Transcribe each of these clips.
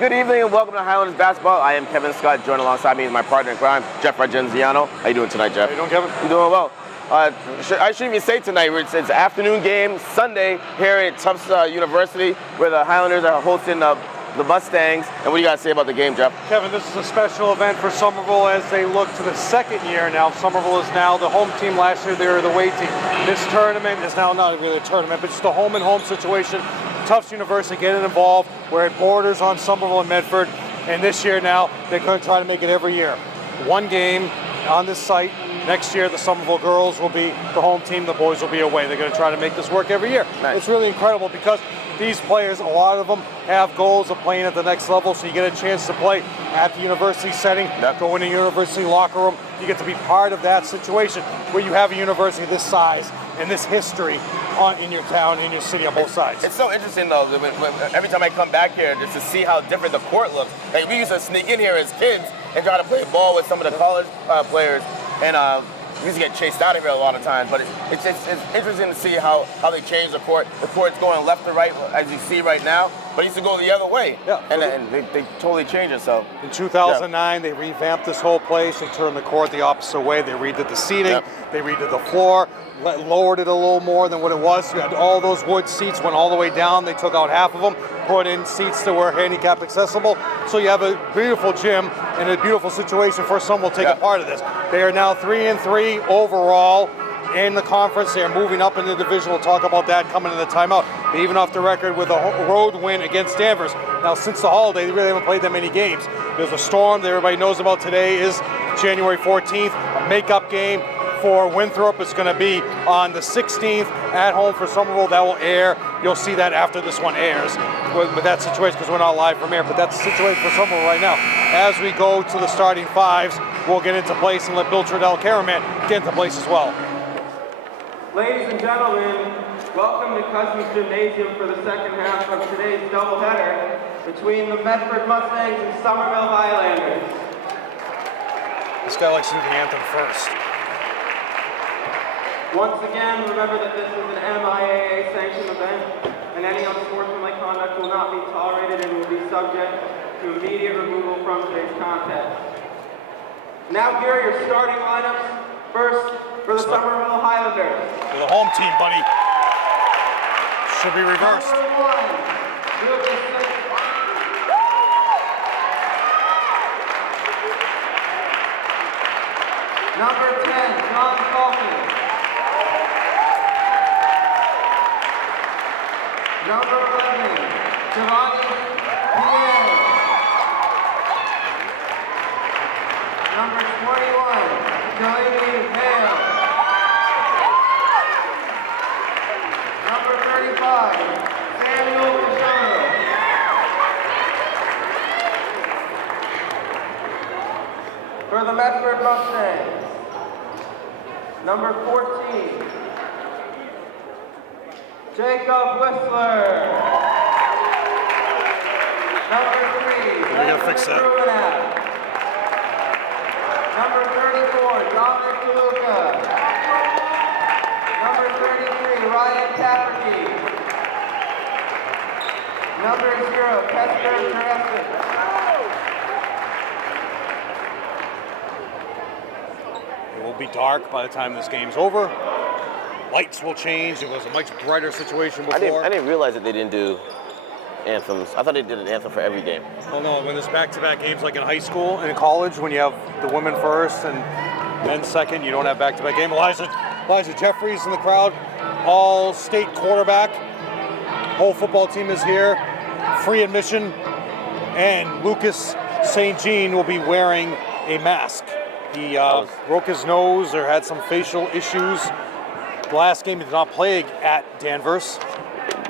Good evening and welcome to Highlanders basketball. I am Kevin Scott. Joined alongside me is my partner in crime, Jeff Argenziano. How you doing tonight, Jeff? How you doing, Kevin? I'm doing well. I shouldn't even say tonight. It's an afternoon game, Sunday, here at Tufts University, where the Highlanders are hosting the Mustangs. And what do you got to say about the game, Jeff? Kevin, this is a special event for Somerville as they look to the second year now. Somerville is now the home team. Last year they were the away team. This tournament is now not really a tournament, but just a home and home situation. Tufts University getting involved where it borders on Somerville and Medford. And this year now, they're going to try to make it every year. One game on this site. Next year, the Somerville girls will be the home team. The boys will be away. They're going to try to make this work every year. Nice. It's really incredible because these players, a lot of them have goals of playing at the next level, so you get a chance to play at the university setting, go in a university locker room. You get to be part of that situation where you have a university this size and this history in your town, in your city, on both sides. It's so interesting, though, every time I come back here, just to see how different the court looks. Like, we used to sneak in here as kids and try to play ball with some of the college players, and we used to get chased out of here a lot of times, but it's interesting to see how they change the court. The court's going left to right, as you see right now, but it used to go the other way. Yeah. And they totally changed it, so. In 2009, they revamped this whole place. They turned the court the opposite way. They redid the seating. They redid the floor, lowered it a little more than what it was. You had all those wood seats went all the way down. They took out half of them, put in seats that were handicap accessible. So you have a beautiful gym and a beautiful situation for someone to take a part of this. They are now 3-3 overall in the conference. They are moving up in the division. We'll talk about that coming in the timeout. They even off the record with a road win against Danvers. Now, since the holiday, they really haven't played that many games. There's a storm that everybody knows about today is January 14th, a makeup game for Winthrop. It's going to be on the 16th at home for Somerville. That will air. You'll see that after this one airs with that situation because we're not live from here. But that's the situation for Somerville right now. As we go to the starting fives, we'll get into place and let Bill Trudell, cameraman, get into place as well. Ladies and gentlemen, welcome to Cousens Gymnasium for the second half of today's doubleheader between the Medford Mustangs and Somerville Highlanders. This guy likes to do the anthem first. Once again, remember that this is an MIAA sanctioned event, and any unsportsmanlike conduct will not be tolerated and will be subject to immediate removal from today's contest. Now here are your starting lineups. First, for the Somerville Highlanders. For the home team, buddy. Should be reversed. Number 1, Number 10, John Calkin. Number 11, Giovanni Pierre. Number 21, Delaney Hale. Number 35, Samuel Pajero. For the Medford Mustangs, number 14, Jacob Whistler. Number 3, we gotta fix that. Rubenap. Number 34, Dominic DeLuca. Number 33, Ryan Cafferty. Number 0, Kester Teresic. It will be dark by the time this game's over. Lights will change. It was a much brighter situation before. I didn't realize that they didn't do anthems. I thought they did an anthem for every game. Oh no, when there's back-to-back games like in high school and in college, when you have the women first and men second, you don't have back-to-back game. Elijah Jeffries in the crowd, all-state quarterback. Whole football team is here. Free admission. And Lucas St. Jean will be wearing a mask. He broke his nose or had some facial issues. The last game he did not play at Danvers.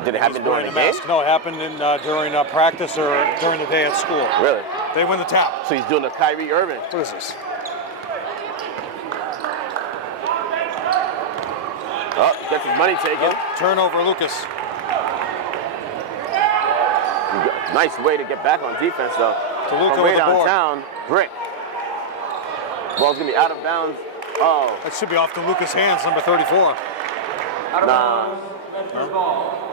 Did it happen during the game? No, it happened during practice or during the day at school. Really? They win the tap. So he's doing the Kyrie Irving. What is this? Oh, gets his money taken. Turnover, Lucas. Nice way to get back on defense, though. DeLuca From way with the board. downtown, brick. Ball's gonna be out of bounds. Oh. That should be off to Lucas' hands, number 34. Out of bounds, Medford ball.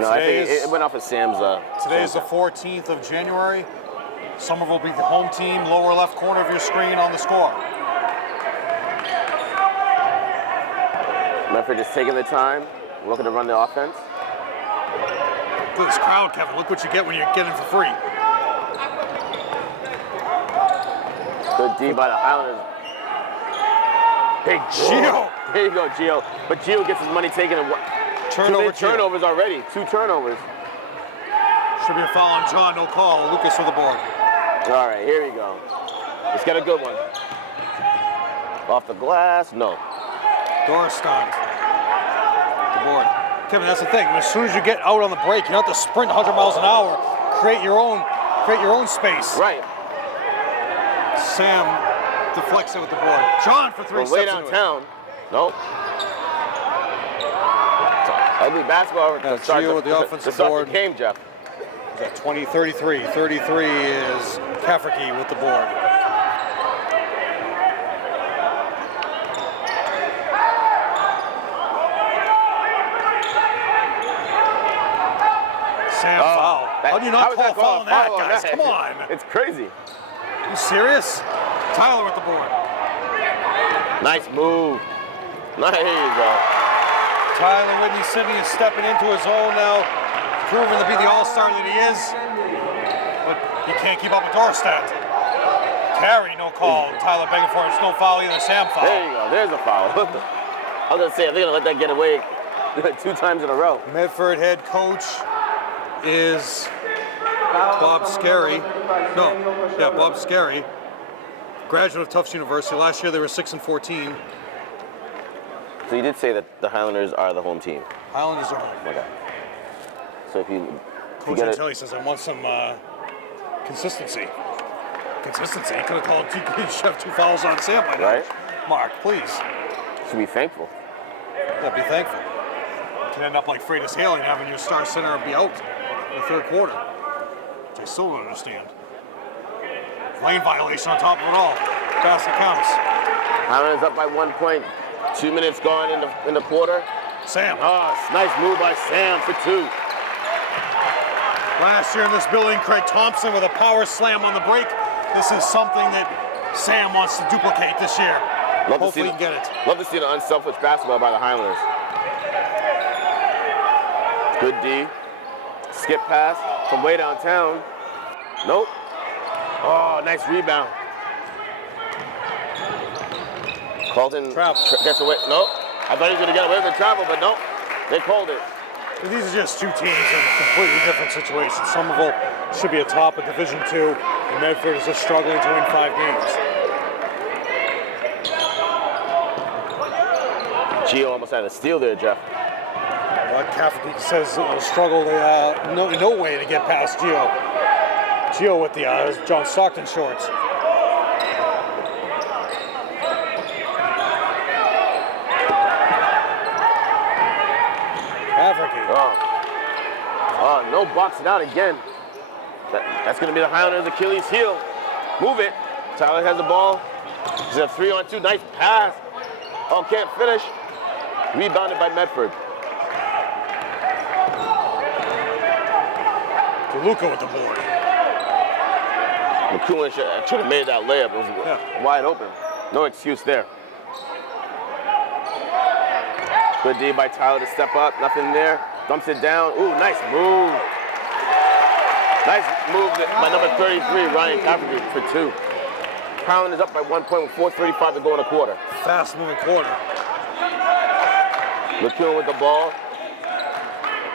No, I think it went off of Sam's. Today is the 14th of January. Somerville will be the home team, lower left corner of your screen on the score. Medford just taking the time, looking to run the offense. Look at this crowd, Kevin. Look what you get when you get in for free. Good D by the Highlanders. Big Gio. There you go, Gio. But Gio gets his money taken and turnovers already. 2 turnovers. Should be a foul on John, no call. Lucas with the board. All right, here we go. Let's get a good one. Off the glass, no. Dorstein. The board. Kevin, that's the thing. As soon as you get out on the break, you don't have to sprint 100 miles an hour. Create your own space. Right. Sam deflects it with the board. John for 3 steps way into it. downtown. Nope. Ugly basketball to start Gio with the offensive board. the game, Jeff. Is that 20-33? 33 is Kafferke with the board. Sam foul. How do you not call foul on that, guys? Come on. It's crazy. You serious? Tyler with the board. Nice move. There you go. Tyler Whitney Sidney is stepping into his own now, proving to be the all-star that he is. But he can't keep up with Dorstedt. Carry, no call. Tyler begging for it. It's no foul either. Sam foul. There you go. There's a foul. I was going to say, they're going to let that get away 2 times in a row. Medford head coach is Bob Scarry. Bob Scarry. Graduate of Tufts University. Last year they were 6-14. So you did say that the Highlanders are the home team. Highlanders are home. Okay. So if you Coach Antelli says, I want some consistency. Consistency? He could have called he should have 2 fouls on Sam by now. Right. Mark, please. Should be thankful. Yeah, be thankful. You can end up like Freitas Haley and having your star center be out in the 3rd quarter. Which I still don't understand. Lane violation on top of it all. Basket counts. Highlanders up by 1 point. 2 minutes gone in the quarter. Sam. Oh, nice move by Sam for 2. Last year in this building, Craig Thompson with a power slam on the break. This is something that Sam wants to duplicate this year. Hopefully he can get it. Love to see the unselfish basketball by the Highlanders. Good D. Skip pass from way downtown. Nope. Oh, nice rebound. Colton gets away. Nope. I thought he was going to get away with the travel, but nope. They called it. These are just 2 teams in completely different situations. Somerville should be atop of Division II, and Medford is just struggling to win 5 games. Gio almost had a steal there, Jeff. Kafferke says it'll struggle no way to get past Gio. Gio with the John Stockton shorts. Kafferke. Oh, no boxing out again. That's going to be the Highlanders' Achilles heel. Move it. Tyler has the ball. He's a 3-on-2. Nice pass. Oh, can't finish. Rebounded by Medford. DeLuca with the board. McCoolin should have made that layup. It was wide open. No excuse there. Good D by Tyler to step up. Nothing there. Dumps it down. Ooh, nice move. Nice move by number 33, Ryan Kafferke for 2. Highland is up by 1 point with 4:35 to go in a quarter. Fast moving quarter. McCoolin with the ball.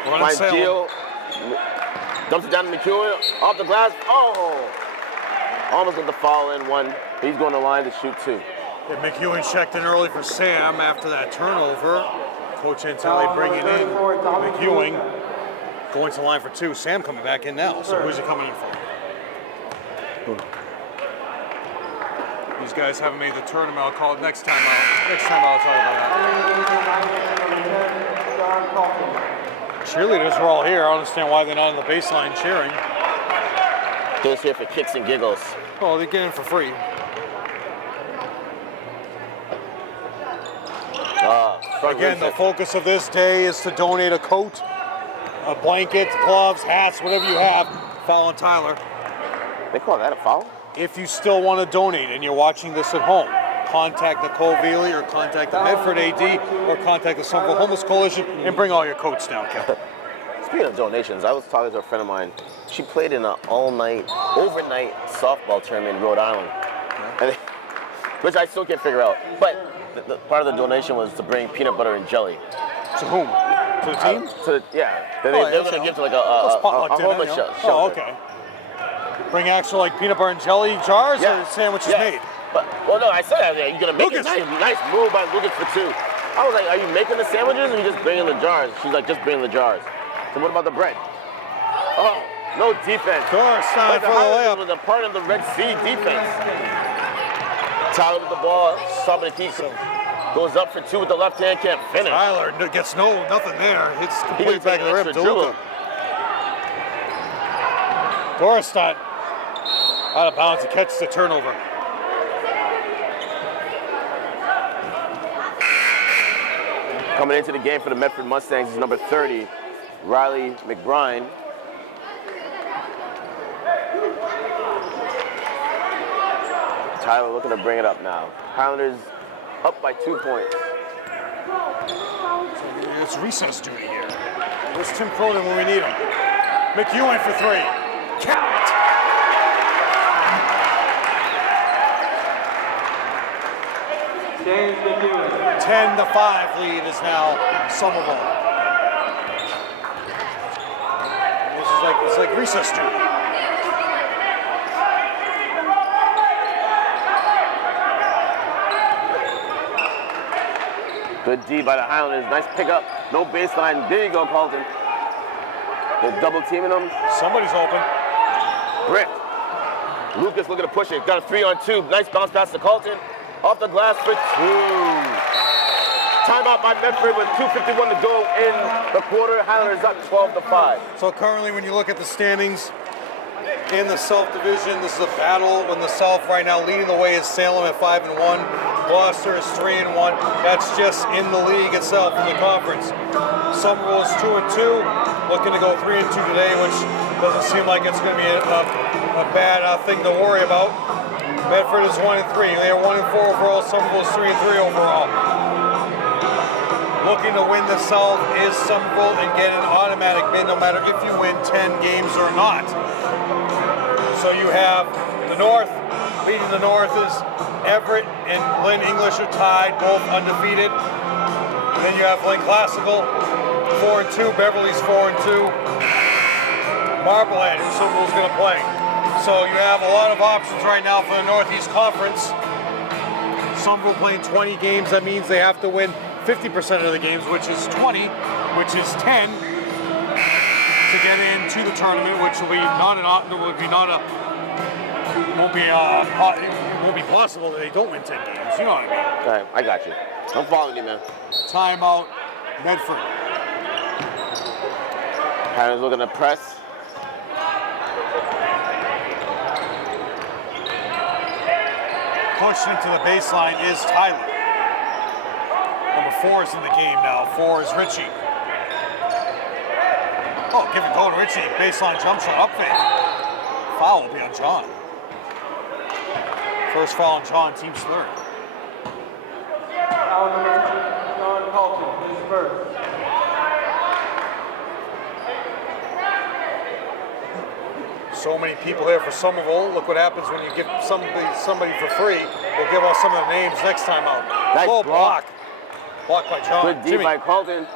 Finds Gio. Dumps it down to McCoolin. Off the glass. Oh! Almost got the foul in 1. He's going to line to shoot 2. Yeah, McEwen checked in early for Sam after that turnover. Coach Antelli bringing in McEwen, going to the line for 2. Sam coming back in now. So who's he coming in for? These guys haven't made the tournament. I'll call it next time. Next time I'll talk about that. Cheerleaders are all here. I don't understand why they're not on the baseline cheering. They're here for kicks and giggles. Oh, they get in for free. Again, the focus of this day is to donate a coat a blanket, gloves, hats, whatever you have, foul on Tyler. They call that a foul? If you still want to donate and you're watching this at home, contact Nicole Veely or contact the Medford AD or contact the Somerville Homeless Coalition and bring all your coats down, Kevin. Speaking of donations, I was talking to a friend of mine. She played in an all-night, overnight softball tournament in Rhode Island, which I still can't figure out. But the part of the donation was to bring peanut butter and jelly. To whom? To the team? They're going to give to like a homeless shelter. Oh, okay. Bring actual like peanut butter and jelly jars or sandwiches made? But, well, no, I said that. You're going to make a nice move by Lucas for 2. I was like, are you making the sandwiches or are you just bringing the jars? She's like, just bring the jars. So what about the bread? Oh, no defense. Course, time for the layup. Was a part of the Red Sea defense. Tyler with the ball, stopping the keeper. Goes up for 2 with the left hand, can't finish. Tyler gets nothing there. Hits complete back of the rim. Dorstadt out of bounds to catch the turnover. Coming into the game for the Medford Mustangs is number 30, Riley McBride. Tyler looking to bring it up now. Highlanders up by 2 points. It's recess duty here. Where's Tim Cronin when we need him? McEwen for 3. Count! James McEwen. 10-5 lead is now Somerville. It's like recess duty. Good D by the Highlanders. Nice pickup. No baseline. There you go, Carlton. They're double teaming them. Somebody's open. Brick. Lucas looking to push it. Got a 3-on-2. Nice bounce pass to Carlton. Off the glass for 2. Timeout by Medford with 2:51 to go in the quarter. Highlanders up 12-5. So currently when you look at the standings in the South Division, this is a battle. In the South right now, leading the way is Salem at 5-1. Gloucester is 3-1. That's just in the league itself, in the conference. Somerville is 2-2, looking to go 3-2 today, which doesn't seem like it's going to be a bad thing to worry about. Medford is 1-3. They are 1-4 overall. Somerville is 3-3 overall. Looking to win the South is Somerville and get an automatic bid no matter if you win 10 games or not. So you have the North. Leading the North is Everett and Lynn English are tied, both undefeated. And then you have Lynn Classical, 4-2. Beverly's 4-2. Marblehead, who Somerville's going to play. So you have a lot of options right now for the Northeast Conference. Somerville playing 20 games. That means they have to win 50% of the games, which is 20, which is 10, to get into the tournament, which will be it won't be possible that they don't win 10 games. You know what I mean? All right, I got you. I'm following you, man. Timeout, Medford. Highlanders looking to press. Pushed into the baseline is Tyler. Number 4 is in the game now. 4 is Richie. Oh, give it go to Richie. Baseline jump shot up fake. Foul will be on John. First foul on John, team's third. Foul number 2, John Carlton, his first. So many people here for Somerville. Look what happens when you give somebody for free. We'll give out some of the names next time out. Nice block. Blocked by John. Good D by Carlton.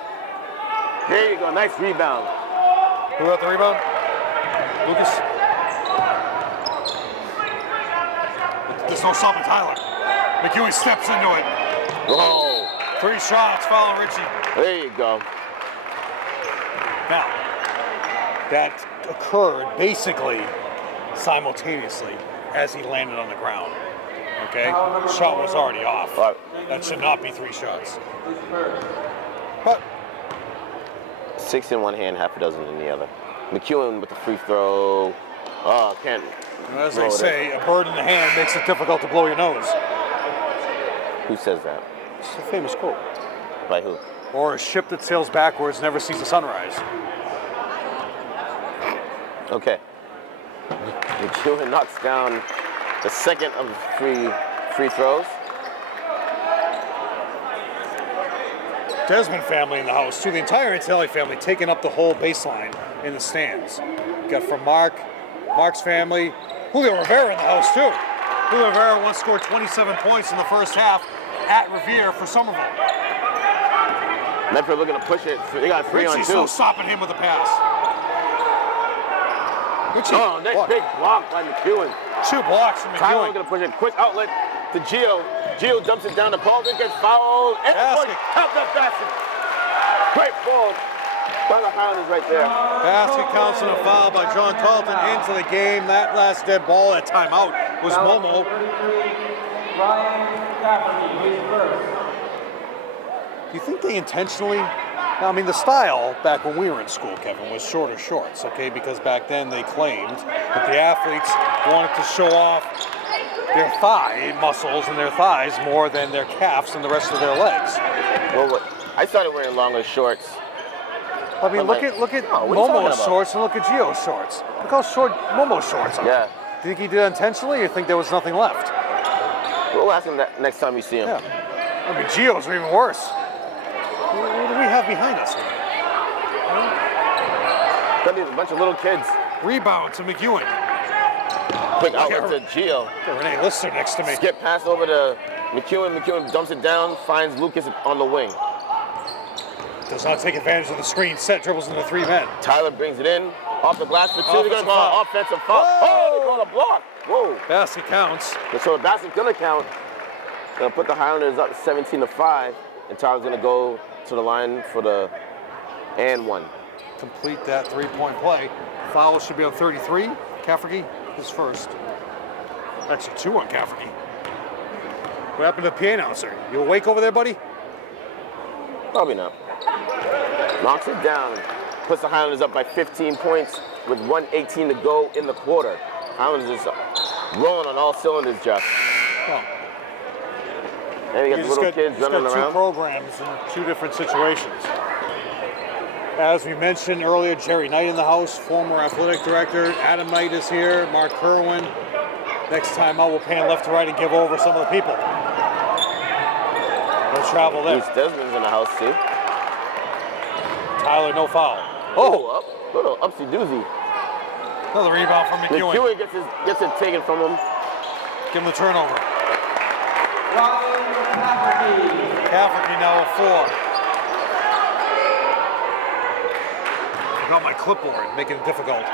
There you go. Nice rebound. Who got the rebound? Lucas. There's no stopping Tyler. McEwen steps into it. Whoa. 3 shots, foul on Richie. There you go. Now, that occurred basically simultaneously as he landed on the ground. Okay? Shot was already off. That should not be 3 shots. But 6 in one hand, half a dozen in the other. McEwen with the free throw. Oh, can't. as they say, a bird in the hand makes it difficult to blow your nose. Who says that? It's a famous quote. By who? Or a ship that sails backwards never sees the sunrise. Okay. McEwen knocks down the second of the free throws. Desmond family in the house too. The entire Antelli family taking up the whole baseline in the stands. Got from Mark's family, Julio Rivera in the house too. Julio Rivera once scored 27 points in the first half at Revere for Somerville. Medford looking to push it. They got 3 on 2. Richie's still stopping him with a pass. Richie, oh, nice big block by McEwen. 2 blocks from Tyler McEwen. looking to push it. Quick outlet to Gio. Gio dumps it down to Cousens, gets fouled. And count that basket. Great ball by the Highlanders right there. Basket counts and a foul by John Carlton into the game. That last dead ball, that timeout, was Momo. Do you think they intentionally? Now, I mean, the style back when we were in school, Kevin, was shorter shorts, okay? Because back then they claimed that the athletes wanted to show off their thigh muscles and their thighs more than their calves and the rest of their legs. Well, I started wearing longer shorts. I mean, look at Momo's shorts and look at Gio's shorts. Look how short Momo's shorts are. Yeah. Do you think he did it intentionally, or you think there was nothing left? We'll ask him that next time we see him. Yeah. I mean, Gio's are even worse. What do we have behind us here? There'll be a bunch of little kids. Rebound to McEwen. Quick outlet to Gio. Renee Lister next to me. Skip pass over to McEwen. McEwen dumps it down, finds Lucas on the wing. Does not take advantage of the screen set, dribbles into 3 men. Tyler brings it in, off the glass for 2. They're going to call an offensive foul. Oh, they call a block. Whoa. Basket counts. So the basket's going to count. They'll put the Highlanders up 17-5, and Tyler's going to go to the line for the and 1. Complete that 3-point play. Foul should be on 33. Cafferty is first. Actually, 2 on Cafferty. What happened to the PA announcer? You awake over there, buddy? Probably not. Knocks it down. Puts the Highlanders up by 15 points with 1:18 to go in the quarter. Highlanders is rolling on all cylinders, Jeff. Well, and you got the little kids running around. 2 programs in 2 different situations. As we mentioned earlier, Jerry Knight in the house, former athletic director. Adam Knight is here, Mark Kerwin. Next time out, we'll pan left to right and give over some of the people. We'll travel there. Bruce Desmond's in the house, too. Tyler, no foul. Oh, little upsy-doozy. Another rebound from McEwen. McEwen gets it taken from him. Give him the turnover. Cafferty now with 4. I got my clipboard, making it difficult.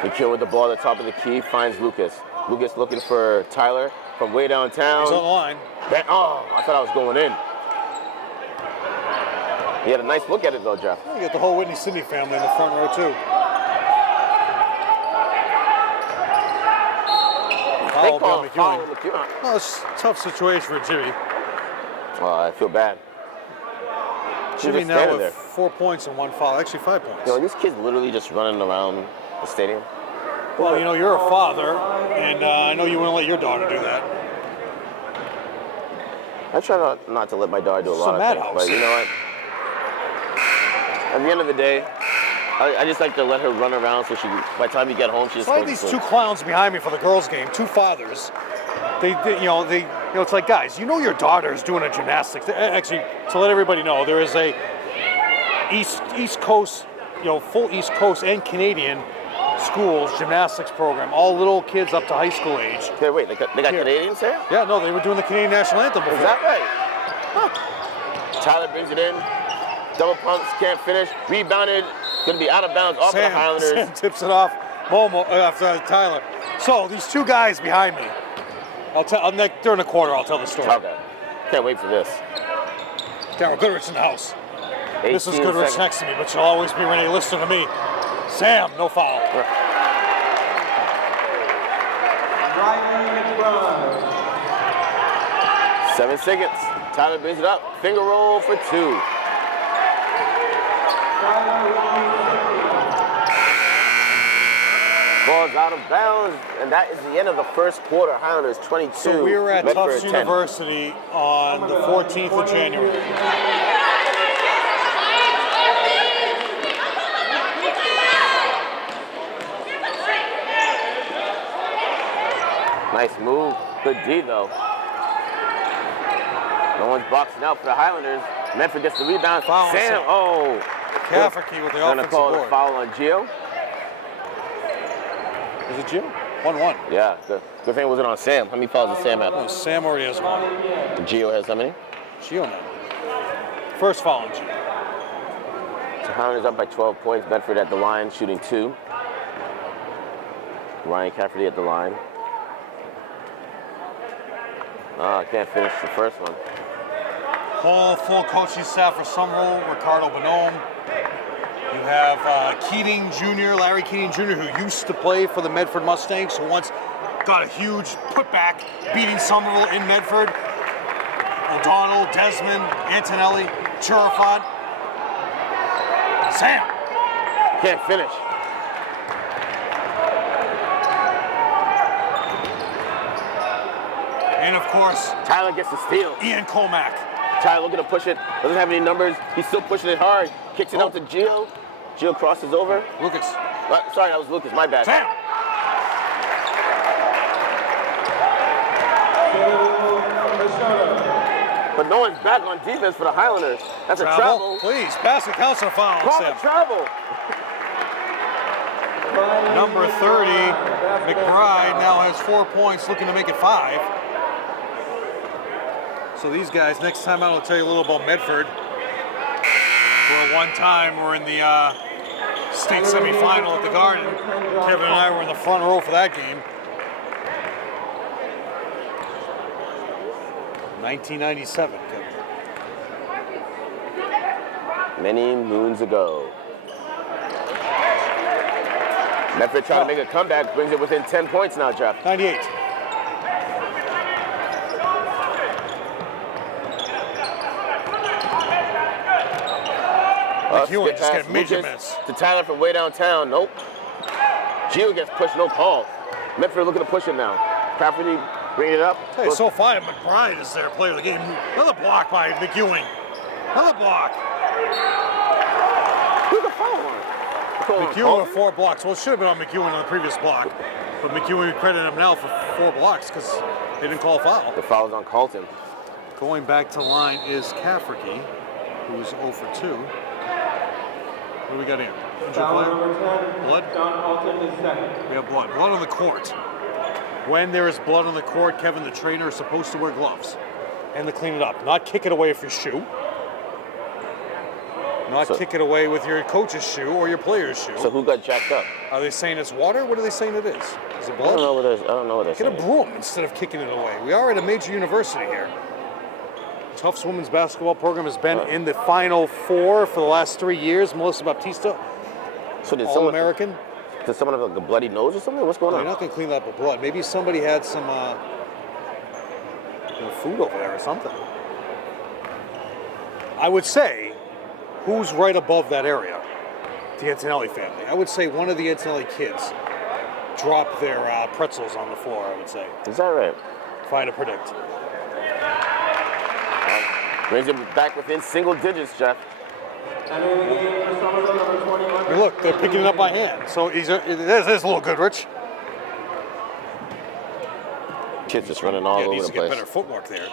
McEwen with the ball at the top of the key, finds Lucas. Lucas looking for Tyler from way downtown. He's on the line. I thought I was going in. He had a nice look at it though, Jeff. You got the whole Whitney Sidney family in the front row too. They call him foul McEwen. Well, it's a tough situation for Jimmy. I feel bad. Jimmy now with 4 points and 1 foul. Actually 5 points. You know, these kids literally just running around the stadium. Well, you know, you're a father, and I know you wouldn't let your daughter do that. I try not to let my daughter do a lot of things, but you know what? At the end of the day, I just like to let her run around so by the time you get home, she just goes to sleep. These 2 clowns behind me for the girls' game, 2 fathers. It's like, guys, you know your daughter's doing a gymnastics. Actually, to let everybody know, there is a East Coast, full East Coast and Canadian schools gymnastics program. All little kids up to high school age. Okay, wait, they got Canadians here? Yeah, no, they were doing the Canadian national anthem before. Is that right? Huh. Tyler brings it in. Double pumps, can't finish. Rebounded, gonna be out of bounds off of the Highlanders. Sam tips it off. Tyler. So these 2 guys behind me. During the quarter, I'll tell the story. Okay. Can't wait for this. Darryl Goodrich in the house. Mrs. Goodrich next to me, but she'll always be Renee Lister to me. Sam, no foul. 7 seconds. Tyler brings it up. Finger roll for 2. Ball's out of bounds, and that is the end of the first quarter. Highlanders 22. So we were at Tufts University on the 14th of January. Nice move. Good D, though. No one's boxing out for the Highlanders. Medford gets the rebound. Foul. Sam, oh. Cafferty with the Gonna offensive call board. a foul on Gio. Is it Gio? 1-1. Yeah, good thing it wasn't on Sam. How many fouls does Sam have? No, Sam already has 1. Gio has how many? Gio now. First foul on Gio. So Highlanders up by 12 points. Medford at the line, shooting 2. Ryan Cafferty at the line. I can't finish the first one. Whole full coaching staff for Somerville, Ricardo Bonhomme. You have Keating Jr., Larry Keating Jr., who used to play for the Medford Mustangs, who once got a huge putback beating Somerville in Medford. O'Donnell, Desmond, Antonelli, Churafat. Sam. Can't finish. And of course, Tyler gets the steal. Ian Comack. Tyler looking to push it. Doesn't have any numbers. He's still pushing it hard. Kicks it out to Gio. Gio crosses over. Lucas. Sorry, that was Lucas. My bad. Sam. But no one's back on defense for the Highlanders. That's a travel. Please, basket counts a foul. Call Sam. the travel. Number 30, McBride, now has 4 points, looking to make it 5. So these guys, next time out, I'll tell you a little about Medford. Where one time we're in the state semifinal at the Garden. Kevin and I were in the front row for that game. 1997, Kevin. Many moons ago. Medford trying to make a comeback, brings it within 10 points now, Jeff. 98. Skip just pass, getting major Lucas minutes. to Tyler from way downtown. Nope. Gio gets pushed, no call. Medford looking to push him now. Cafferty bringing it up. Hey, so far, McBride is their player of the game. Another block by McEwing. Another block. Who's the foul on? McEwing with 4 blocks. Well, it should have been on McEwing on the previous block. But McEwing credited him now for 4 blocks because they didn't call a foul. The foul is on Carlton. Going back to line is Cafferty, who is 0 for 2. What do we got here? Injured player? Blood? John Alton is second. We have blood. Blood on the court. When there is blood on the court, Kevin, the trainer, is supposed to wear gloves and to clean it up. Not kick it away with your shoe. Not kick it away with your coach's shoe or your player's shoe. So who got jacked up? Are they saying it's water? What are they saying it is? Is it blood? I don't know what they're Get a saying. broom instead of kicking it away. We are at a major university here. Tufts women's basketball program has been in the Final Four for the last 3 years. Melissa Baptista, So did All-American. Did someone have like a bloody nose or something? What's going You're on? not going to clean that up with blood. Maybe somebody had some food over there or something. I would say, who's right above that area? The Antonelli family. I would say one of the Antonelli kids dropped their pretzels on the floor, I would say. Is that right? If I had to predict. Brings it back within single digits, Jeff. Entering the game for Somerville, number 21. Hey, look, they're picking it up by hand. So there's a little Goodrich. Kids just running all over Needs the to get place. better footwork there.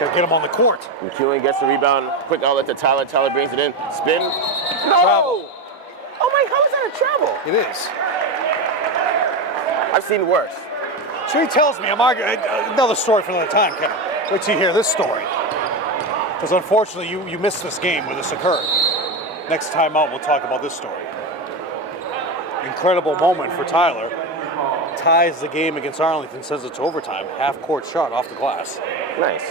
Got to get him on the court. McEwing gets the rebound. Quick outlet to Tyler. Tyler brings it in. Spin. No! Travel. Oh my, how is that a travel? It is. I've seen worse. So he tells me, I'm arguing, another story for another time, Kevin. Wait till you hear this story. Because unfortunately, you missed this game where this occurred. Next time out, we'll talk about this story. Incredible moment for Tyler. Ties the game against Arlington, sends it to overtime. Half-court shot off the glass. Nice.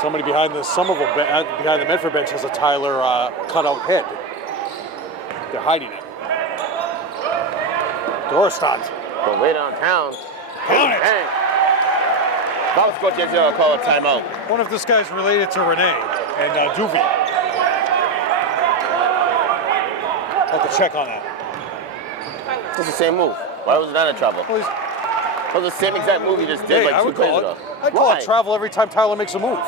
Somebody behind the Somerville, behind the Medford bench has a Tyler cutout head. They're hiding it. Dorstand. From way downtown. Count it. Dang. If I was Coach Argenziano, I'll call a timeout. Wonder if this guy's related to Renee and Duvey. I'll have to check on that. It's the same move. Why was it not a travel? Well, That was the same exact move he just did hey, like 2 plays ago. I'd call it travel every time Tyler makes a move.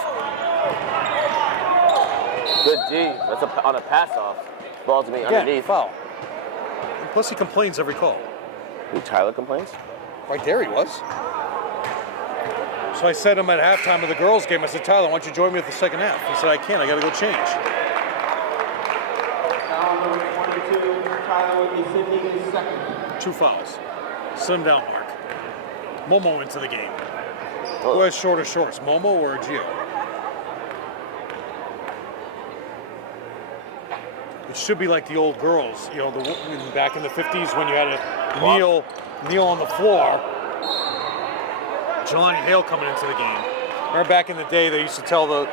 Good D. That's on a pass off. Ball to me Again, underneath. foul. And plus he complains every call. Who, Tyler complains? Right there he was. So I said to him at halftime of the girls' game, I said, Tyler, why don't you join me at the second half? He said, I can't, I gotta go change. Foul number 22, Tyler with the Sydney second. 2 fouls. Sit him down, Mark. Momo into the game. Who has shorter shorts, Momo or Gio? It should be like the old girls, you know, back in the 50s when you had to kneel on the floor. Jelani Hale coming into the game. Remember back in the day, they used to tell the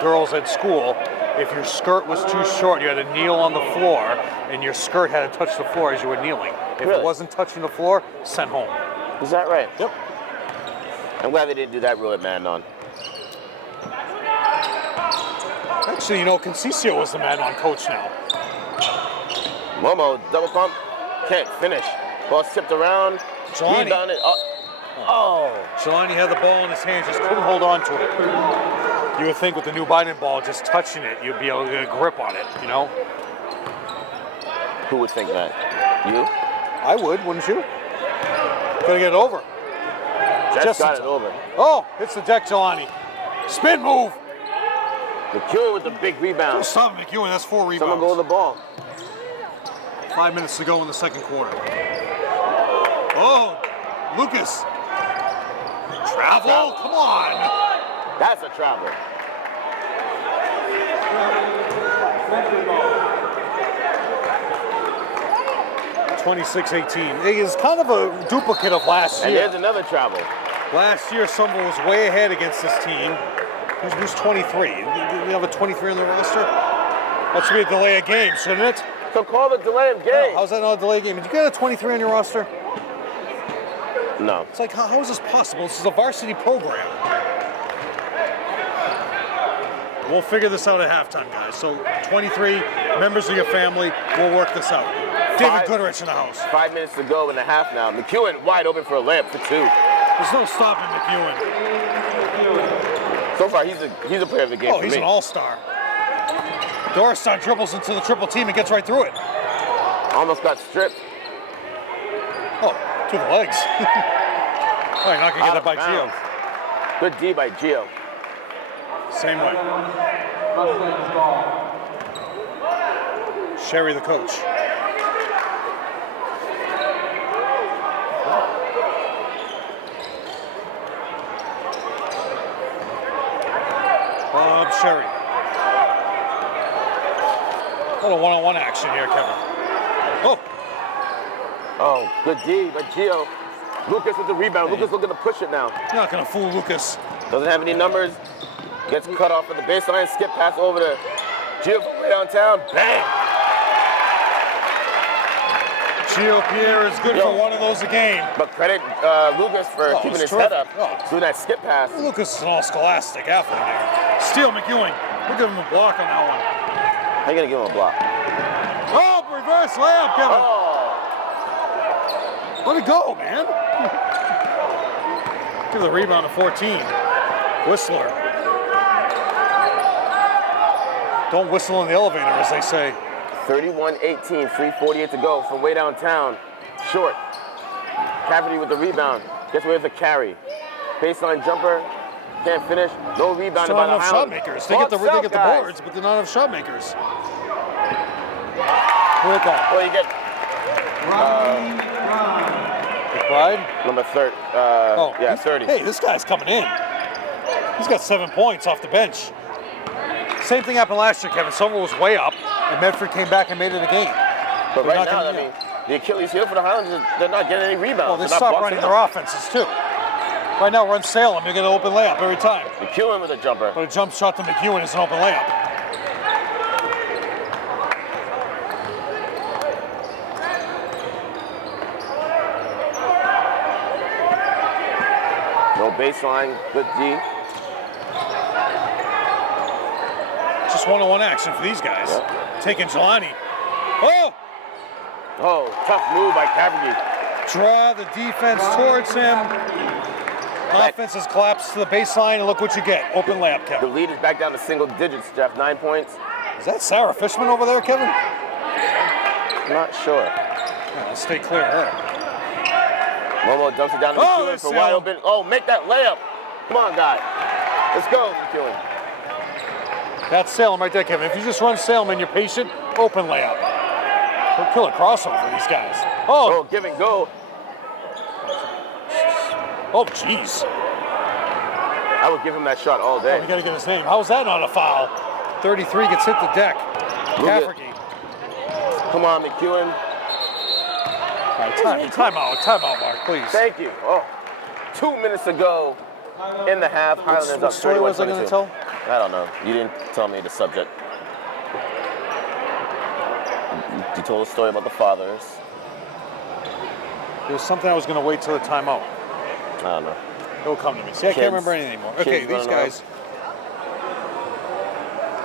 girls at school, if your skirt was too short, you had to kneel on the floor, and your skirt had to touch the floor as you were kneeling. If it wasn't touching the floor, sent home. Is that right? Yep. I'm glad they didn't do that rule at Man-On. Actually, you know, Concesio was the man-on coach now. Momo, double pump, can't finish. Ball tipped around, Jelani. rebounded. Jelani had the ball in his hands, just couldn't hold on to it. You would think with the new Biden ball, just touching it, you'd be able to get a grip on it, you know? Who would think that? You? I would, wouldn't you? Gotta get it over. Just got it over. Oh, hits the deck, Jelani. Spin move. McEwen with the big rebound. Stop it, McEwen, that's 4 rebounds. Someone go with the ball. 5 minutes to go in the second quarter. Oh, Lucas. Travel, come on. That's a travel. 26-18. It is kind of a duplicate of last year. And there's another travel. Last year, Somerville was way ahead against this team. Who's 23? We have a 23 on the roster? That should be a delay of game, shouldn't it? So call the delay of game. No, how's that not a delay of game? Did you get a 23 on your roster? No. It's like, how is this possible? This is a varsity program. We'll figure this out at halftime, guys. So 23 members of your family will work this out. David Goodrich in the house. 5 minutes to go in the half now. McEwen wide open for a layup for 2. There's no stopping McEwen. So far, he's a player of the game for me. Oh, he's an all-star. Doristar dribbles into the triple team and gets right through it. Almost got stripped. Oh, to the legs. Oh, you're not going to get that by Gio. Good D by Gio. Same way. Sherry, the coach. Bob Sherry. A little one-on-one action here, Kevin. Oh, good D by Gio. Lucas with the rebound. Lucas looking to push it now. You're not going to fool Lucas. Doesn't have any numbers. Gets cut off at the baseline. Skip pass over to Gio from way downtown. Bang! Gio Pierre is good for one of those a game. But credit Lucas for keeping his head up. Doing that skip pass. Lucas is an all-scholastic athlete there. Steal McEwen. We'll give him a block on that one. How you going to give him a block? Oh, reverse layup, Kevin. Oh. Let it go, man. Give the rebound to 14. Whistler. Don't whistle in the elevator, as they say. 31-18, 3:48 to go from way downtown. Short. Cavity with the rebound. Guess where's the carry? Baseline jumper. Can't finish. No rebound Still by not the enough shot makers. They get the boards, but they're not enough shot makers. Who hit that? Well, you get McBride? number 30. Yeah, 30. Hey, this guy's coming in. He's got 7 points off the bench. Same thing happened last year, Kevin. Somerville was way up, and Medford came back and made it a game. But right now, I mean, the Achilles heel for the Highlanders, they're not getting any rebounds. Well, they stopped running their offenses, too. Right now, run Salem, you get an open layup every time. McEwen with a jumper. But a jump shot to McEwen is an open layup. No baseline, good D. Just one-on-one action for these guys. Yep. Taking Jelani. Oh, tough move by Cavity. Draw the defense towards him. Offense has collapsed to the baseline, and look what you get. Open layup, Kevin. The lead is back down to single digits, Jeff. 9 points. Is that Sarah Fishman over there, Kevin? Not sure. Yeah, let's stay clear of her. Momo dunks it down to McEwen for wide open. Oh, make that layup. Come on, guy. Let's go, McEwen. That's Salem right there, Kevin. If you just run Salem and you're patient, open layup. He'll kill a crossover, these guys. Oh, give and go. Oh, jeez. I would give him that shot all day. We got to get his name. How is that not a foul? 33 gets hit the deck. Cafferty. Come on, McEwen. Timeout, Mark, please. Thank you. Oh, 2 minutes ago in the half. Highlanders up 31-22. What story was I going to tell? I don't know. You didn't tell me the subject. You told a story about the fathers. There was something I was going to wait till the timeout. I don't know. It'll come to me. See, I can't remember anything anymore. Okay,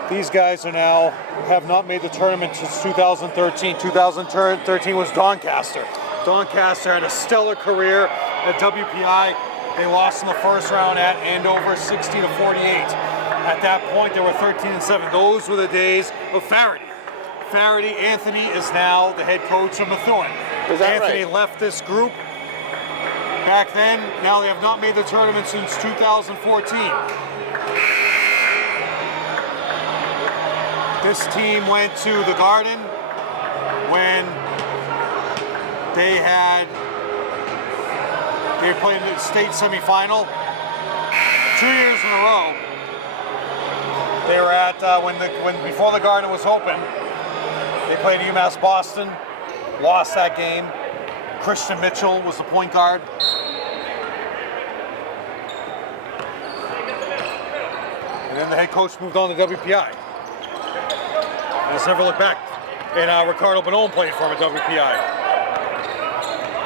these guys are now have not made the tournament since 2013. 2013 was Doncaster. Doncaster had a stellar career at WPI. They lost in the first round at Andover 60-48. At that point, they were 13-7. Those were the days of Faraday. Faraday, Anthony, is now the head coach of Methuen. Anthony left this group back then. Now they have not made the tournament since 2014. This team went to the Garden when they played in the state semifinal 2 years in a row. They were at before the Garden was open. They played UMass Boston, lost that game. Christian Mitchell was the point guard. And then the head coach moved on to WPI. And has never looked back. And Ricardo Bonone played for him at WPI.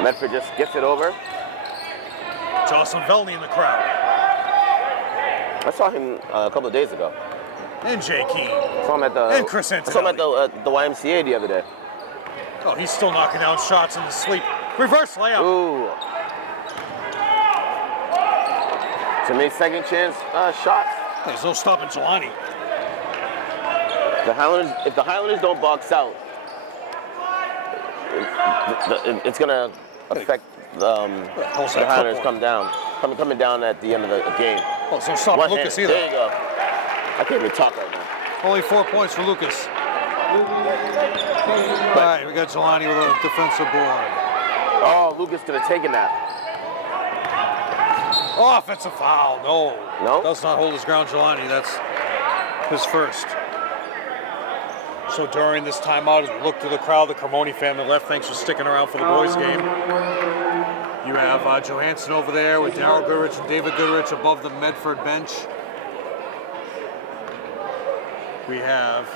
Medford just gets it over. Jocelyn Velney in the crowd. I saw him a couple of days ago. And Jay Keane. Saw him at and Chris Antonelli. I saw him at the YMCA the other day. Oh, he's still knocking down shots in his sleep. Reverse layup. Ooh. So many second chance shots. There's no stopping Jelani. If the Highlanders don't box out, it's going to affect the Highlanders coming down at the end of the game. Oh, so stop Lucas either. There you go. I can't even talk right now. Only 4 points for Lucas. All right, we got Jelani with a defensive board. Oh, Lucas could have taken that. Oh, offensive foul. No? Does not hold his ground, Jelani. That's his first. So during this timeout, as we look to the crowd, the Carmoni family left. Thanks for sticking around for the boys' game. You have Johansson over there with Darryl Goodrich and David Goodrich above the Medford bench. We have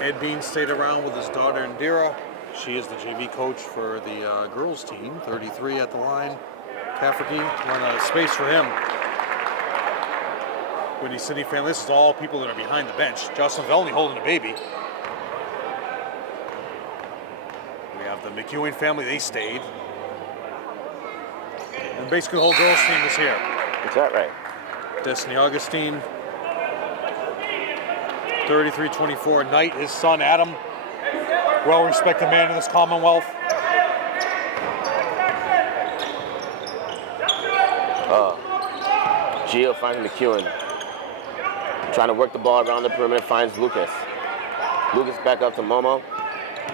Ed Bean stayed around with his daughter Indira. She is the JV coach for the girls team. 33 at the line. Cafferty, run out of space for him. Whitney City family. This is all people that are behind the bench. Jocelyn Velney holding a baby. We have the McEwen family. They stayed. And basically the whole girls team is here. Is that right? Destiny Augustine. 33-24. Knight, his son Adam. Well-respected man in this Commonwealth. Gio finds McEwen. Trying to work the ball around the perimeter, finds Lucas. Lucas back up to Momo.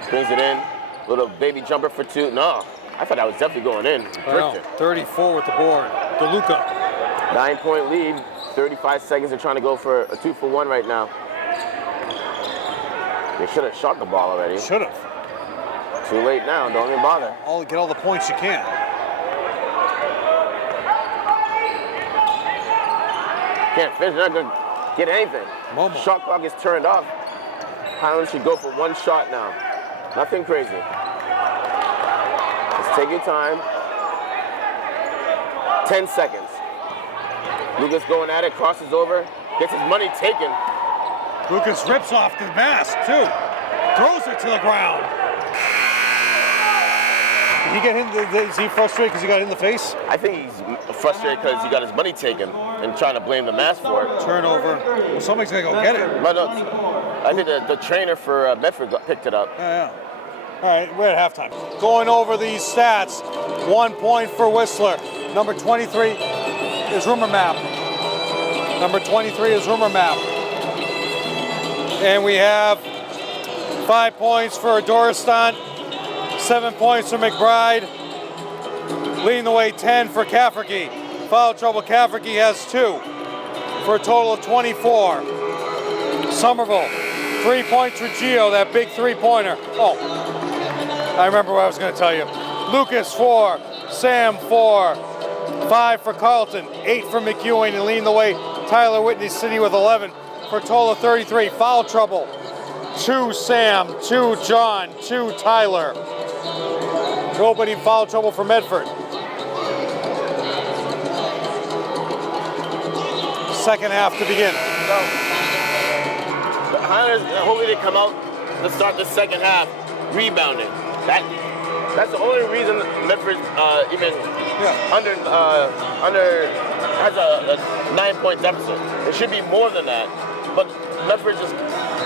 Brings it in. Little baby jumper for two. No, I thought that was definitely going in. 34 with the board. DeLuca. 9-point lead. 35 seconds. They're trying to go for a 2-for-1 right now. They should have shot the ball already. Should have. Too late now. Don't even bother. Get all the points you can. Can't finish. They're not going to get anything. Momo. Shot clock is turned off. Highlanders should go for one shot now. Nothing crazy. Just take your time. 10 seconds. Lucas going at it, crosses over, gets his money taken. Lucas rips off the mask, too. Throws it to the ground. Did he get hit? Is he frustrated because he got hit in the face? I think he's frustrated because he got his money taken and trying to blame the mask for it. Turnover. Well, somebody's going to go get it. But I think the trainer for Medford picked it up. Yeah. All right, we're at halftime. Going over these stats, 1 point for Whistler. Number 23 is Rumor Map. Number 23 is Rumor Map. And we have 5 points for Doristan, 7 points for McBride. Leading the way, 10 for Cafferty. Foul trouble, Cafferty has 2 for a total of 24. Somerville, 3 points for Gio, that big three-pointer. Oh, I remember what I was going to tell you. Lucas, 4. Sam, 4. 5 for Carlton. 8 for McEwen. And leading the way, Tyler Whitney City with 11 for a total of 33. Foul trouble. 2 Sam, 2 John, 2 Tyler. Nobody in foul trouble for Medford. Second half to begin. So, the Highlanders, hopefully they come out to start the second half rebounding. That's the only reason Medford even under has a 9-point deficit. It should be more than that, but Medford just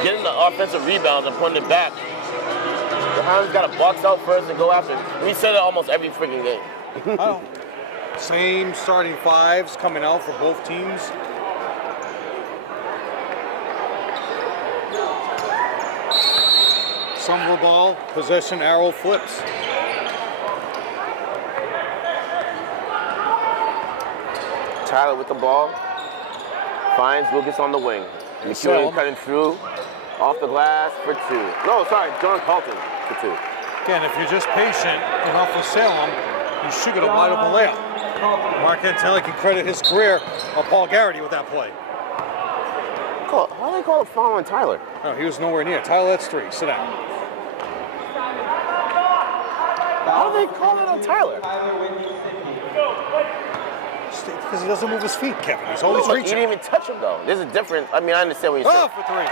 getting the offensive rebounds and putting it back. The Highlanders got to box out first and go after it. We say that almost every freaking game. Same starting fives coming out for both teams. Somerville ball, possession, arrow flips. Tyler with the ball, finds Lucas on the wing. McEwen cutting through, off the glass for 2. No, sorry, John Carlton for 2. Again, if you're just patient enough with Salem, you should get a wide open layup. Mark Antelli can credit his career of Paul Garrity with that play. How do they call a foul on Tyler? No, he was nowhere near. Tyler, that's 3. Sit down. How do they call it on Tyler? Because he doesn't move his feet, Kevin. He's always He reaching. didn't even touch him, though. There's a difference. I mean, I understand what you're saying. For 3.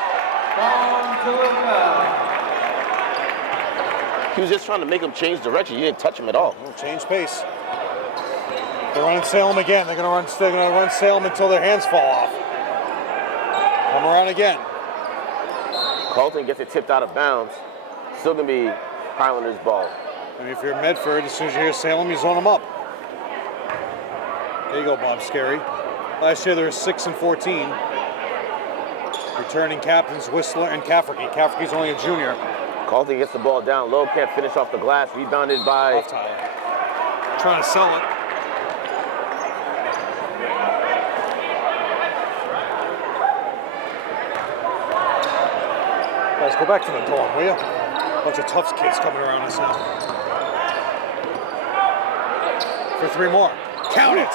He was just trying to make him change direction. You didn't touch him at all. Change pace. They're running Salem again. They're gonna run Salem until their hands fall off. Come around again. Carlton gets it tipped out of bounds. Still gonna be Highlanders ball. And if you're Medford, as soon as you hear Salem, you zone them up. There you go, Bob Scary. Last year there were 6 and 14. Returning captains Whistler and Cafferty. Cafferty's only a junior. Carlton gets the ball down low, can't finish off the glass. Rebounded by Off Tyler. Trying to sell it. Guys, go back to the dorm, will you? Bunch of Tufts kids coming around us now. For 3 more. Count it!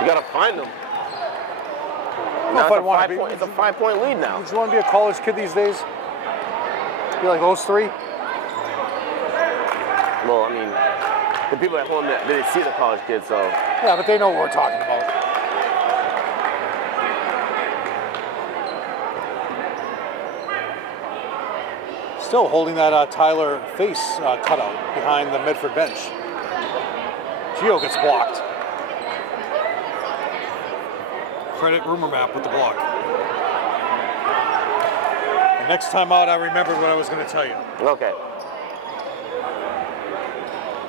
You gotta find them. Now It's a 5-point lead now. Would you want to be a college kid these days? Be like those 3? Well, I mean, the people at home that didn't see the college kids, so. Yeah, but they know what we're talking about. Still holding that Tyler face cutout behind the Medford bench. Gio gets blocked. Credit Rumor Map with the block. And next time out, I remembered what I was going to tell you. Okay.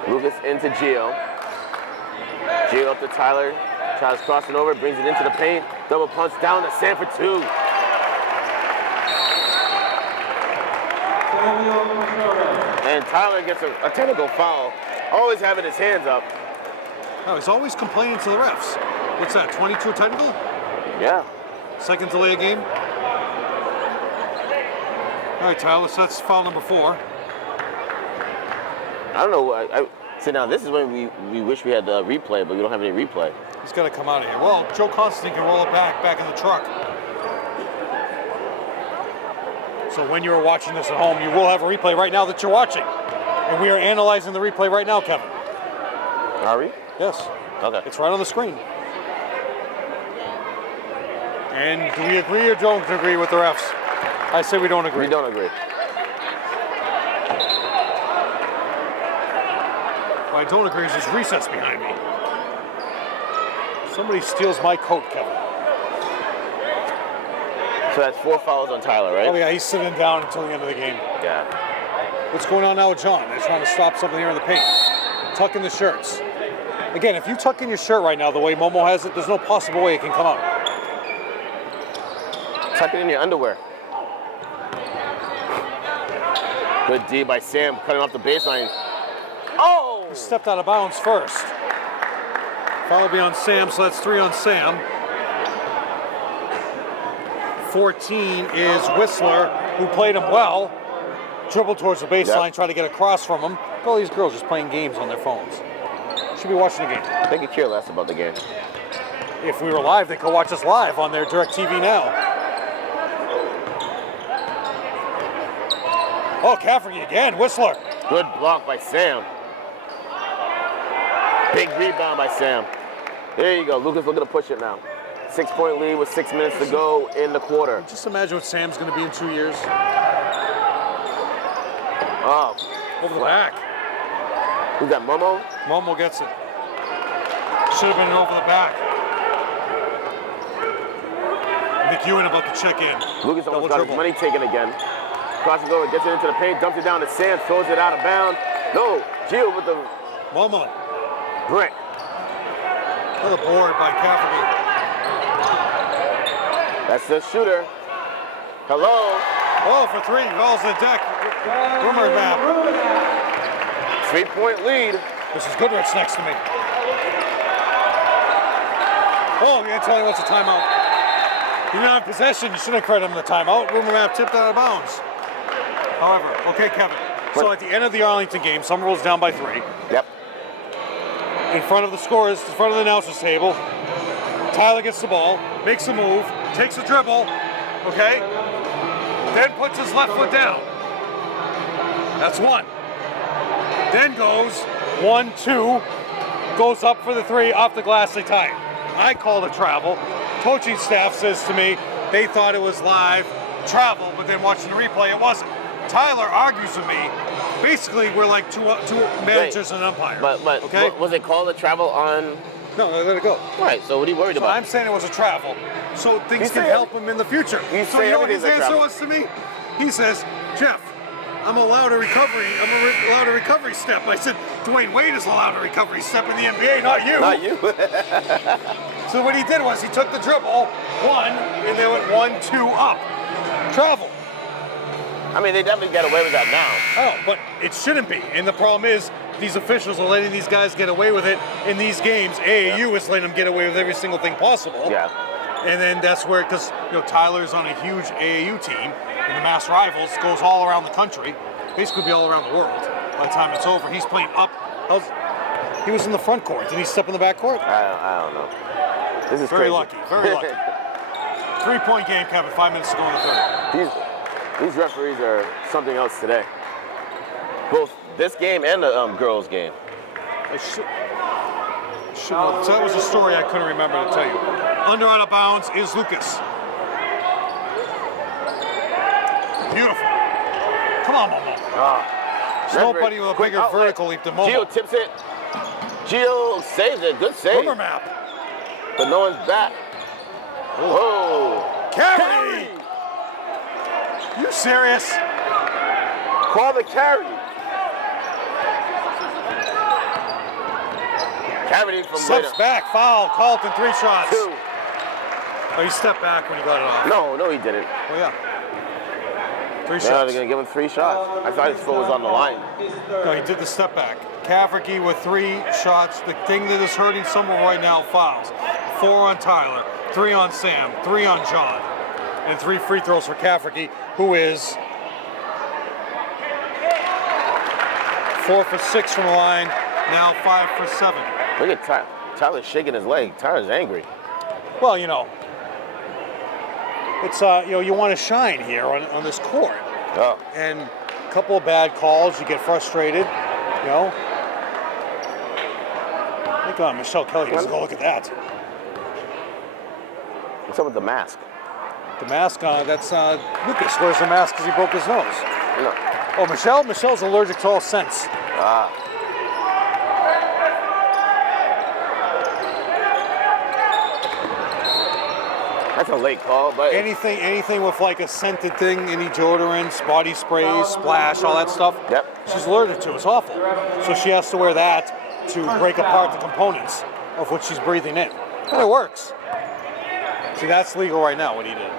Lucas into Gio. Gio up to Tyler. Tyler's crossing over, brings it into the paint. Double punch down to Sam for 2. And Tyler gets a technical foul. Always having his hands up. Oh, he's always complaining to the refs. What's that, 22 technical? Yeah. Second delay of game. All right, Tyler, so that's foul number 4. I don't know. See, now this is when we wish we had the replay, but we don't have any replay. He's got to come out of here. Well, Joe Constantine can roll it back in the truck. So when you are watching this at home, you will have a replay right now that you're watching. And we are analyzing the replay right now, Kevin. Are we? Yes. Okay. It's right on the screen. And do we agree or don't agree with the refs? I say we don't agree. We don't agree. What I don't agree is there's recess behind me. Somebody steals my coat, Kevin. So that's 4 fouls on Tyler, right? Oh yeah, he's sitting down until the end of the game. Yeah. What's going on now with John? They're trying to stop something here in the paint. Tuck in the shirts. Again, if you tuck in your shirt right now the way Momo has it, there's no possible way it can come out. Tuck it in your underwear. Good D by Sam, cutting off the baseline. Oh! He stepped out of bounds first. Foul will be on Sam, so that's 3 on Sam. 14 is Whistler, who played him well. Dribbled towards the baseline, tried to get across from him. All these girls just playing games on their phones. Should be watching the game. They could care less about the game. If we were live, they could watch us live on their DirecTV Now. Oh, Cafferty again, Whistler. Good block by Sam. Big rebound by Sam. There you go. Lucas looking to push it now. 6-point lead with 6 minutes to go in the quarter. Just imagine what Sam's going to be in 2 years. Oh. Over the back. Who's that, Momo? Momo gets it. Should have been over the back. McEwen about to check in. Lucas almost got his money taken again. Crosses over, gets it into the paint, dumps it down to Sam, throws it out of bounds. No, Gio with the Momo. brick. Another board by Cafferty. That's the shooter. Hello. Oh, for 3. Balls the deck. Rumor map. 3-point lead. This is Goodrich next to me. Oh, you tell me what's a timeout. You didn't have possession. You shouldn't credit him the timeout. Rumor map tipped out of bounds. However, okay, Kevin. So at the end of the Arlington game, Somerville's down by 3. Yep. In front of the scorers, in front of the announcer's table. Tyler gets the ball, makes a move, takes a dribble, okay? Then puts his left foot down. That's 1. Then goes 1-2, goes up for the 3, off the glass, they tie it. I called a travel. Coaching staff says to me they thought it was live travel, but then watching the replay, it wasn't. Tyler argues with me. Basically, we're like two managers and an umpire. But okay? Was it called a travel on? No, let it go. Right, so what are you worried about? I'm saying it was a travel, so things can help him in the future. So you know what his answer was to me? He says, Jeff, I'm allowed a recovery. Allowed a recovery step. I said, Dwayne Wade is allowed a recovery step in the NBA, not you. Not you. So what he did was he took the dribble, 1, and they went 1-2 up. Travel. I mean, they definitely get away with that now. Oh, but it shouldn't be. And the problem is, these officials are letting these guys get away with it in these games. AAU is letting them get away with every single thing possible. Yeah. And then that's where, because Tyler's on a huge AAU team, and the Mass Rivals goes all around the country, basically be all around the world. By the time it's over, he's playing up. He was in the front court. Did he step in the back court? I don't know. This is very crazy. lucky. Very lucky. 3-point game, Kevin. 5 minutes to go in the third. These referees are something else today. Both this game and the girls' game. So that was a story I couldn't remember to tell you. Under out of bounds is Lucas. Beautiful. Come on, Momo. There's nobody with a bigger vertical leap than Momo. Gio tips it. Gio saves it. Good save. Rumor map. But no one's back. Oh. Carry! You serious? Call the carry. Carry from Steps back, foul, Carlton, 3 shots. 2. Oh, he stepped back when he got it off. No, he didn't. Oh, yeah. 3 Yeah, shots. they're going to give him 3 shots. I thought his foot was on the line. No, he did the step back. Cafferty with 3 shots. The thing that is hurting someone right now, fouls. 4 on Tyler, 3 on Sam, 3 on John, and 3 free throws for Cafferty, who is 4 for 6 from the line, now 5 for 7. Look at Tyler. Tyler's shaking his leg. Tyler's angry. Well, it's you want to shine here on this court. Oh. And a couple of bad calls, you get frustrated, Look on Michelle Kelly, just go look at that. What's up with the mask? The mask on, that's Lucas wears the mask because he broke his nose. No. Oh, Michelle's allergic to all scents. Ah. That's a late call, but Anything with like a scented thing, any deodorants, body sprays, splash, all that stuff. Yep. She's allergic to. It's awful. So she has to wear that to break apart the components of what she's breathing in. And it works. See, that's legal right now, what he did.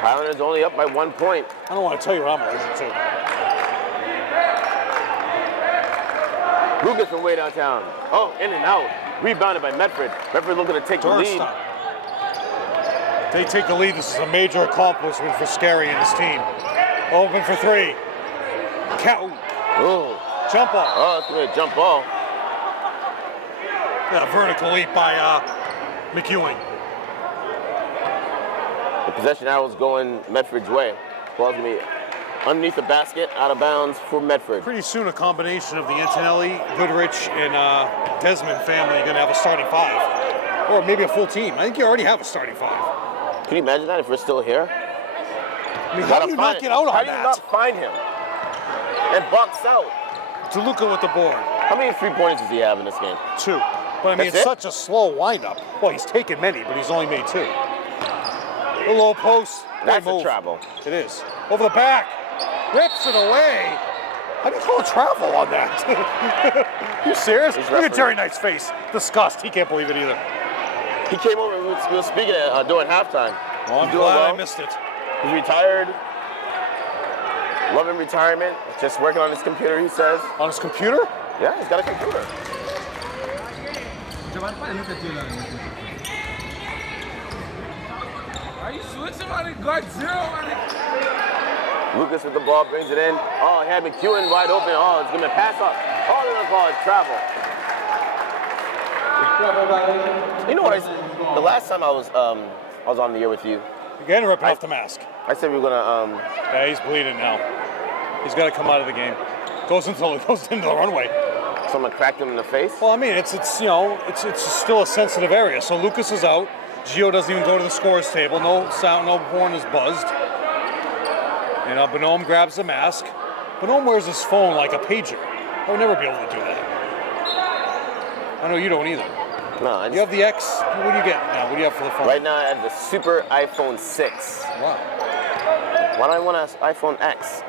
Highlanders only up by 1 point. I don't want to tell you what I'm allergic to. Lucas from way downtown. Oh, in and out. Rebounded by Medford. Medford looking to take the lead. They take the lead. This is a major accomplishment for Scary and his team. Open for three. Oh. Jump ball. Oh, it's going to jump ball. Yeah, vertical leap by McEwing. The possession arrow is going Medford's way. Ball's going to be underneath the basket, out of bounds for Medford. Pretty soon, a combination of the Antonelli, Goodrich, and Desmond family are going to have a starting five. Or maybe a full team. I think you already have a starting five. Can you imagine that if we're still here? I mean, how do you not get out on that? How do you not find him? And box out. DeLuca with the board. How many 3-pointers does he have in this game? 2. But I mean, it's such a slow windup. Well, he's taken many, but he's only made 2. The low post. That's a travel. It is. Over the back. Rips it away. How do you call a travel on that? You serious? Look at Jerry Knight's face. Disgust. He can't believe it either. He came over, we were speaking during halftime. Well, I'm glad I missed it. He's retired. Loving retirement. Just working on his computer, he says. On his computer? Yeah, he's got a computer. Are you switching on it? Guard zero on it. Lucas with the ball, brings it in. Oh, he had McEwen wide open. Oh, it's going to pass up. Oh, they're going to call it travel. You know what the last time I was on the air with you. You're getting ripped off the mask. I said we were going to... Yeah, he's bleeding now. He's got to come out of the game. Goes into the runway. Someone cracked him in the face? Well, I mean, it's still a sensitive area. So Lucas is out. Gio doesn't even go to the scores table. No sound, no horn is buzzed. And Bonhomme grabs the mask. Bonhomme wears his phone like a pager. I would never be able to do that. I know you don't either. No, you have the X. What do you get now? What do you have for the phone? Right now I have the Super iPhone 6. Wow. Why do I want an iPhone X?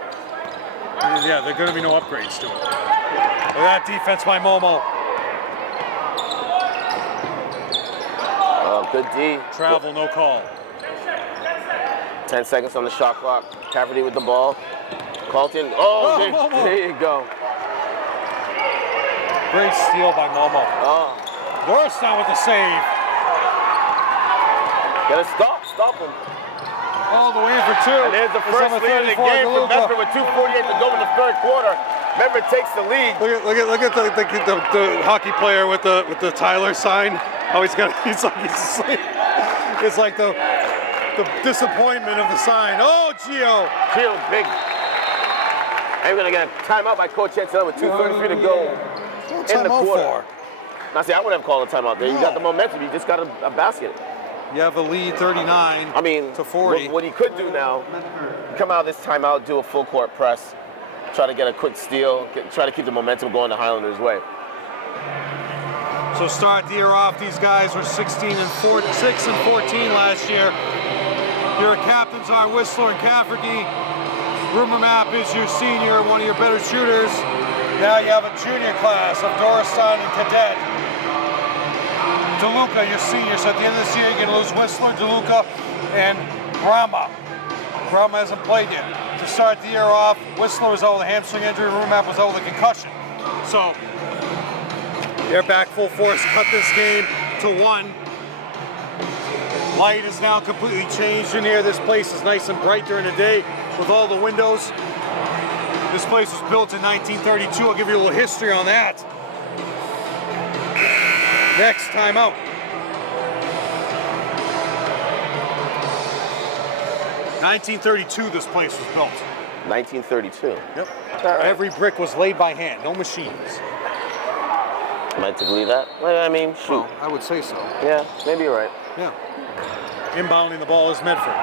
Yeah, there are going to be no upgrades to it. Look at that defense by Momo. Oh, good D. Travel, no call. 10 seconds on the shot clock. Cafferty with the ball. Carlton. Oh, there you go. Great steal by Momo. Oh. Doristan with the save. Gotta stop him. All the way in for 2. And there's the first lead of the game for Medford with 2:48 to go in the third quarter. Medford takes the lead. Look at the hockey player with the Tyler sign. How he's asleep. It's like the disappointment of the sign. Oh, Gio. Gio, big. And we're gonna get a timeout by Coach Chancellor with 2:33 to go in the quarter. Now, see, I wouldn't have called a timeout there. You got the momentum. You just got a basket. You have a lead 39 to 40. What he could do now, come out of this timeout, do a full court press, try to get a quick steal, try to keep the momentum going the Highlanders' way. So start the year off, these guys were 6 and 14 last year. Your captains are Whistler and Cafferty. Rumor Map is your senior, one of your better shooters. Now you have a junior class of Doristan and Cadet. DeLuca, your senior, so at the end of this year, you're going to lose Whistler, DeLuca, and Brahma. Brahma hasn't played yet. To start the year off, Whistler was out with a hamstring injury, Rumap was out with a concussion. So, they're back full force, cut this game to 1. Light is now completely changed in here. This place is nice and bright during the day with all the windows. This place was built in 1932. I'll give you a little history on that. Next timeout. 1932, this place was built. 1932. Yep. Right. Every brick was laid by hand, no machines. Am I to believe that? Well, I mean, shoot. Well, I would say so. Yeah, maybe you're right. Yeah. Inbounding the ball is Medford.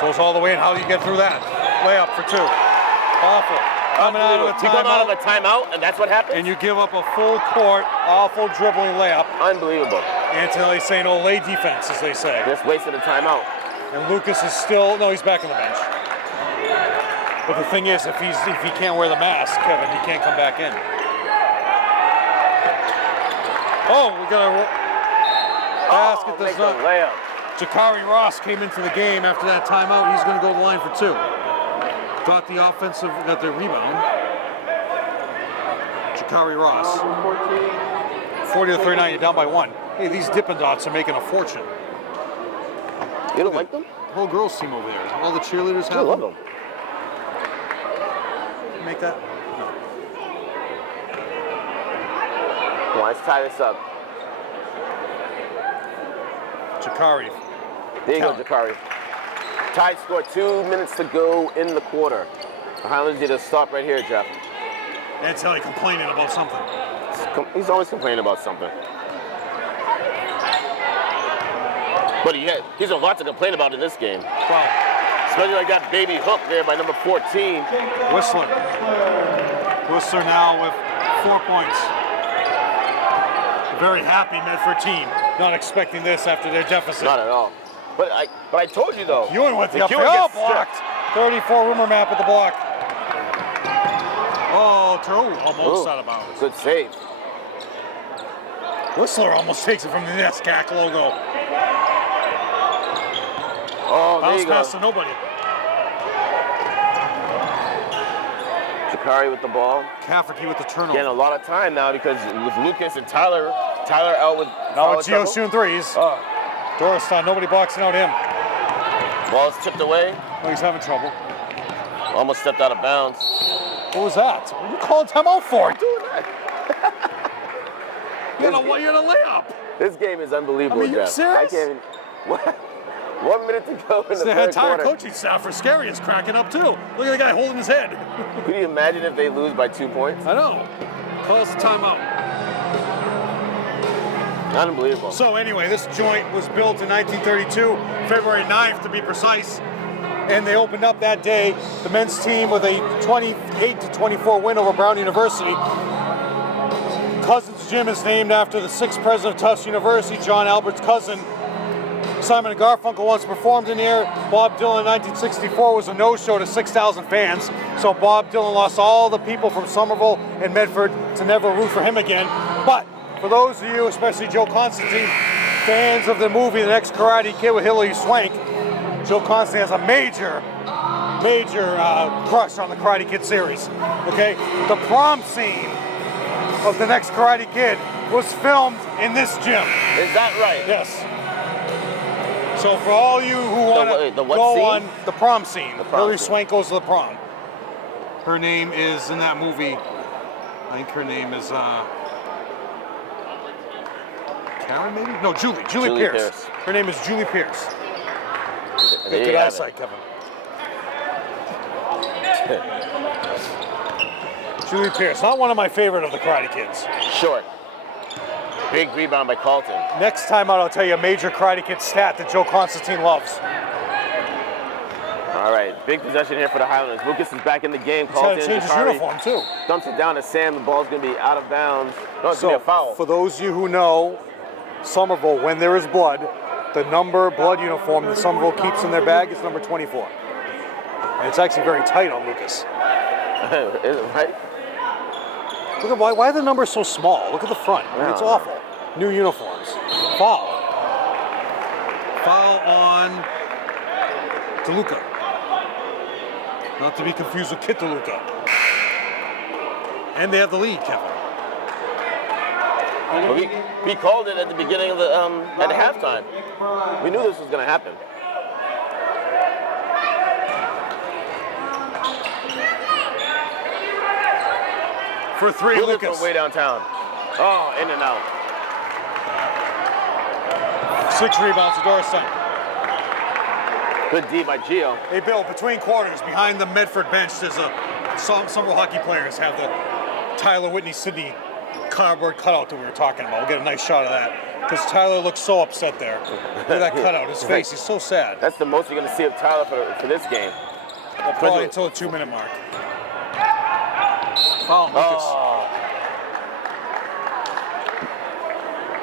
Goes all the way in. How do you get through that? Layup for 2. Awful. Coming out of a timeout. You come out of a timeout, and that's what happens? And you give up a full court, awful dribbling layup. Unbelievable. Antonelli's saying, "Oh, lay defense," as they say. Just wasted a timeout. And Lucas is still, no, he's back on the bench. But the thing is, if he can't wear the mask, Kevin, he can't come back in. Oh, we got a basket does not. Layup. Jakari Ross came into the game after that timeout. He's going to go to the line for 2. Got the offensive, got the rebound. Jakari Ross. 40-39, you're down by 1. Hey, these Dippin' Dots are making a fortune. You don't like them? The whole girls team over there. All the cheerleaders I have love them. Make that? Come on, let's tie this up. Jakari. There you go, Jakari. Tie score, 2 minutes to go in the quarter. The Highlanders need to stop right here, Jeff. Antonelli complaining about something. He's always complaining about something. But he has a lot to complain about in this game. Well, especially like that baby hook there by number 14. Whistler. Whistler now with 4 points. Very happy Medford team. Not expecting this after their deficit. Not at all. But I told you though. Ewan with the up gets blocked. 34 rumor map at the block. Oh, almost out of bounds. Good save. Whistler almost takes it from the NESCAC logo. Oh, there Bounce you go. pass to nobody. Jakari with the ball. Cafferty with the turnover. Getting a lot of time now because with Lucas and Tyler out with now with Gio shooting threes. Oh. Doristan, nobody boxing out him. Ball's tipped away. Oh, he's having trouble. Almost stepped out of bounds. What was that? What are you calling timeout for? Doing that. You had a layup. This game is unbelievable, I mean, Jeff. you serious? I can't even. What? 1 minute to go in the The third entire quarter. coaching staff for Scary is cracking up too. Look at the guy holding his head. Could you imagine if they lose by 2 points? I know. Calls the timeout. Unbelievable. So anyway, this joint was built in 1932, February 9th to be precise. And they opened up that day, the men's team with a 28-24 win over Brown University. Cousens Gym is named after the 6th president of Tufts University, John Albert's cousin. Simon and Garfunkel once performed in here. Bob Dylan in 1964 was a no-show to 6,000 fans. So Bob Dylan lost all the people from Somerville and Medford to never root for him again. But for those of you, especially Joe Constantine, fans of the movie The Next Karate Kid with Hilary Swank, Joe Constantine has a major crush on the Karate Kid series. Okay, the prom scene of The Next Karate Kid was filmed in this gym. Is that right? Yes. So for all you who want to go scene? on the prom scene, The prom Hilary scene. Swank goes to the prom. Her name is in that movie. I think her name is Karen, maybe? No, Julie. Julie Pierce. Her name is Julie Pierce. There Good you have eyesight, it. Kevin. Julie Pierce, not one of my favorite of the Karate Kids. Short. Big rebound by Carlton. Next time out, I'll tell you a major Karate Kid stat that Joe Constantine loves. All right, big possession here for the Highlanders. Lucas is back in the game. He's had Carlton, to change his Jakari uniform, too. dumps it down to Sam. The ball's going to be out of bounds. No, it's going to be a foul. For those of you who know, Somerville, when there is blood, the number blood uniform that Somerville keeps in their bag is number 24. And it's actually very tight on Lucas. Is it right? Look at why are the numbers so small? Look at the front. I mean, it's Yeah. awful. New uniforms. Foul. Foul on DeLuca. Not to be confused with Kit DeLuca. And they have the lead, Kevin. But we called it at the beginning of the at halftime. We knew this was going to happen. For three, Lucas Lucas. from way downtown. Oh, in and out. 6 rebounds to Doristan. Good D by Gio. Hey, Bill, between quarters, behind the Medford bench, there's Somerville hockey players have the Tyler Whitney Sidney cardboard cutout that we were talking about. We'll get a nice shot of that. Because Tyler looks so upset there. Look at that cutout, his face, he's so sad. That's the most you're going to see of Tyler for this game. Well, probably until the 2-minute mark. Foul, Lucas. Oh.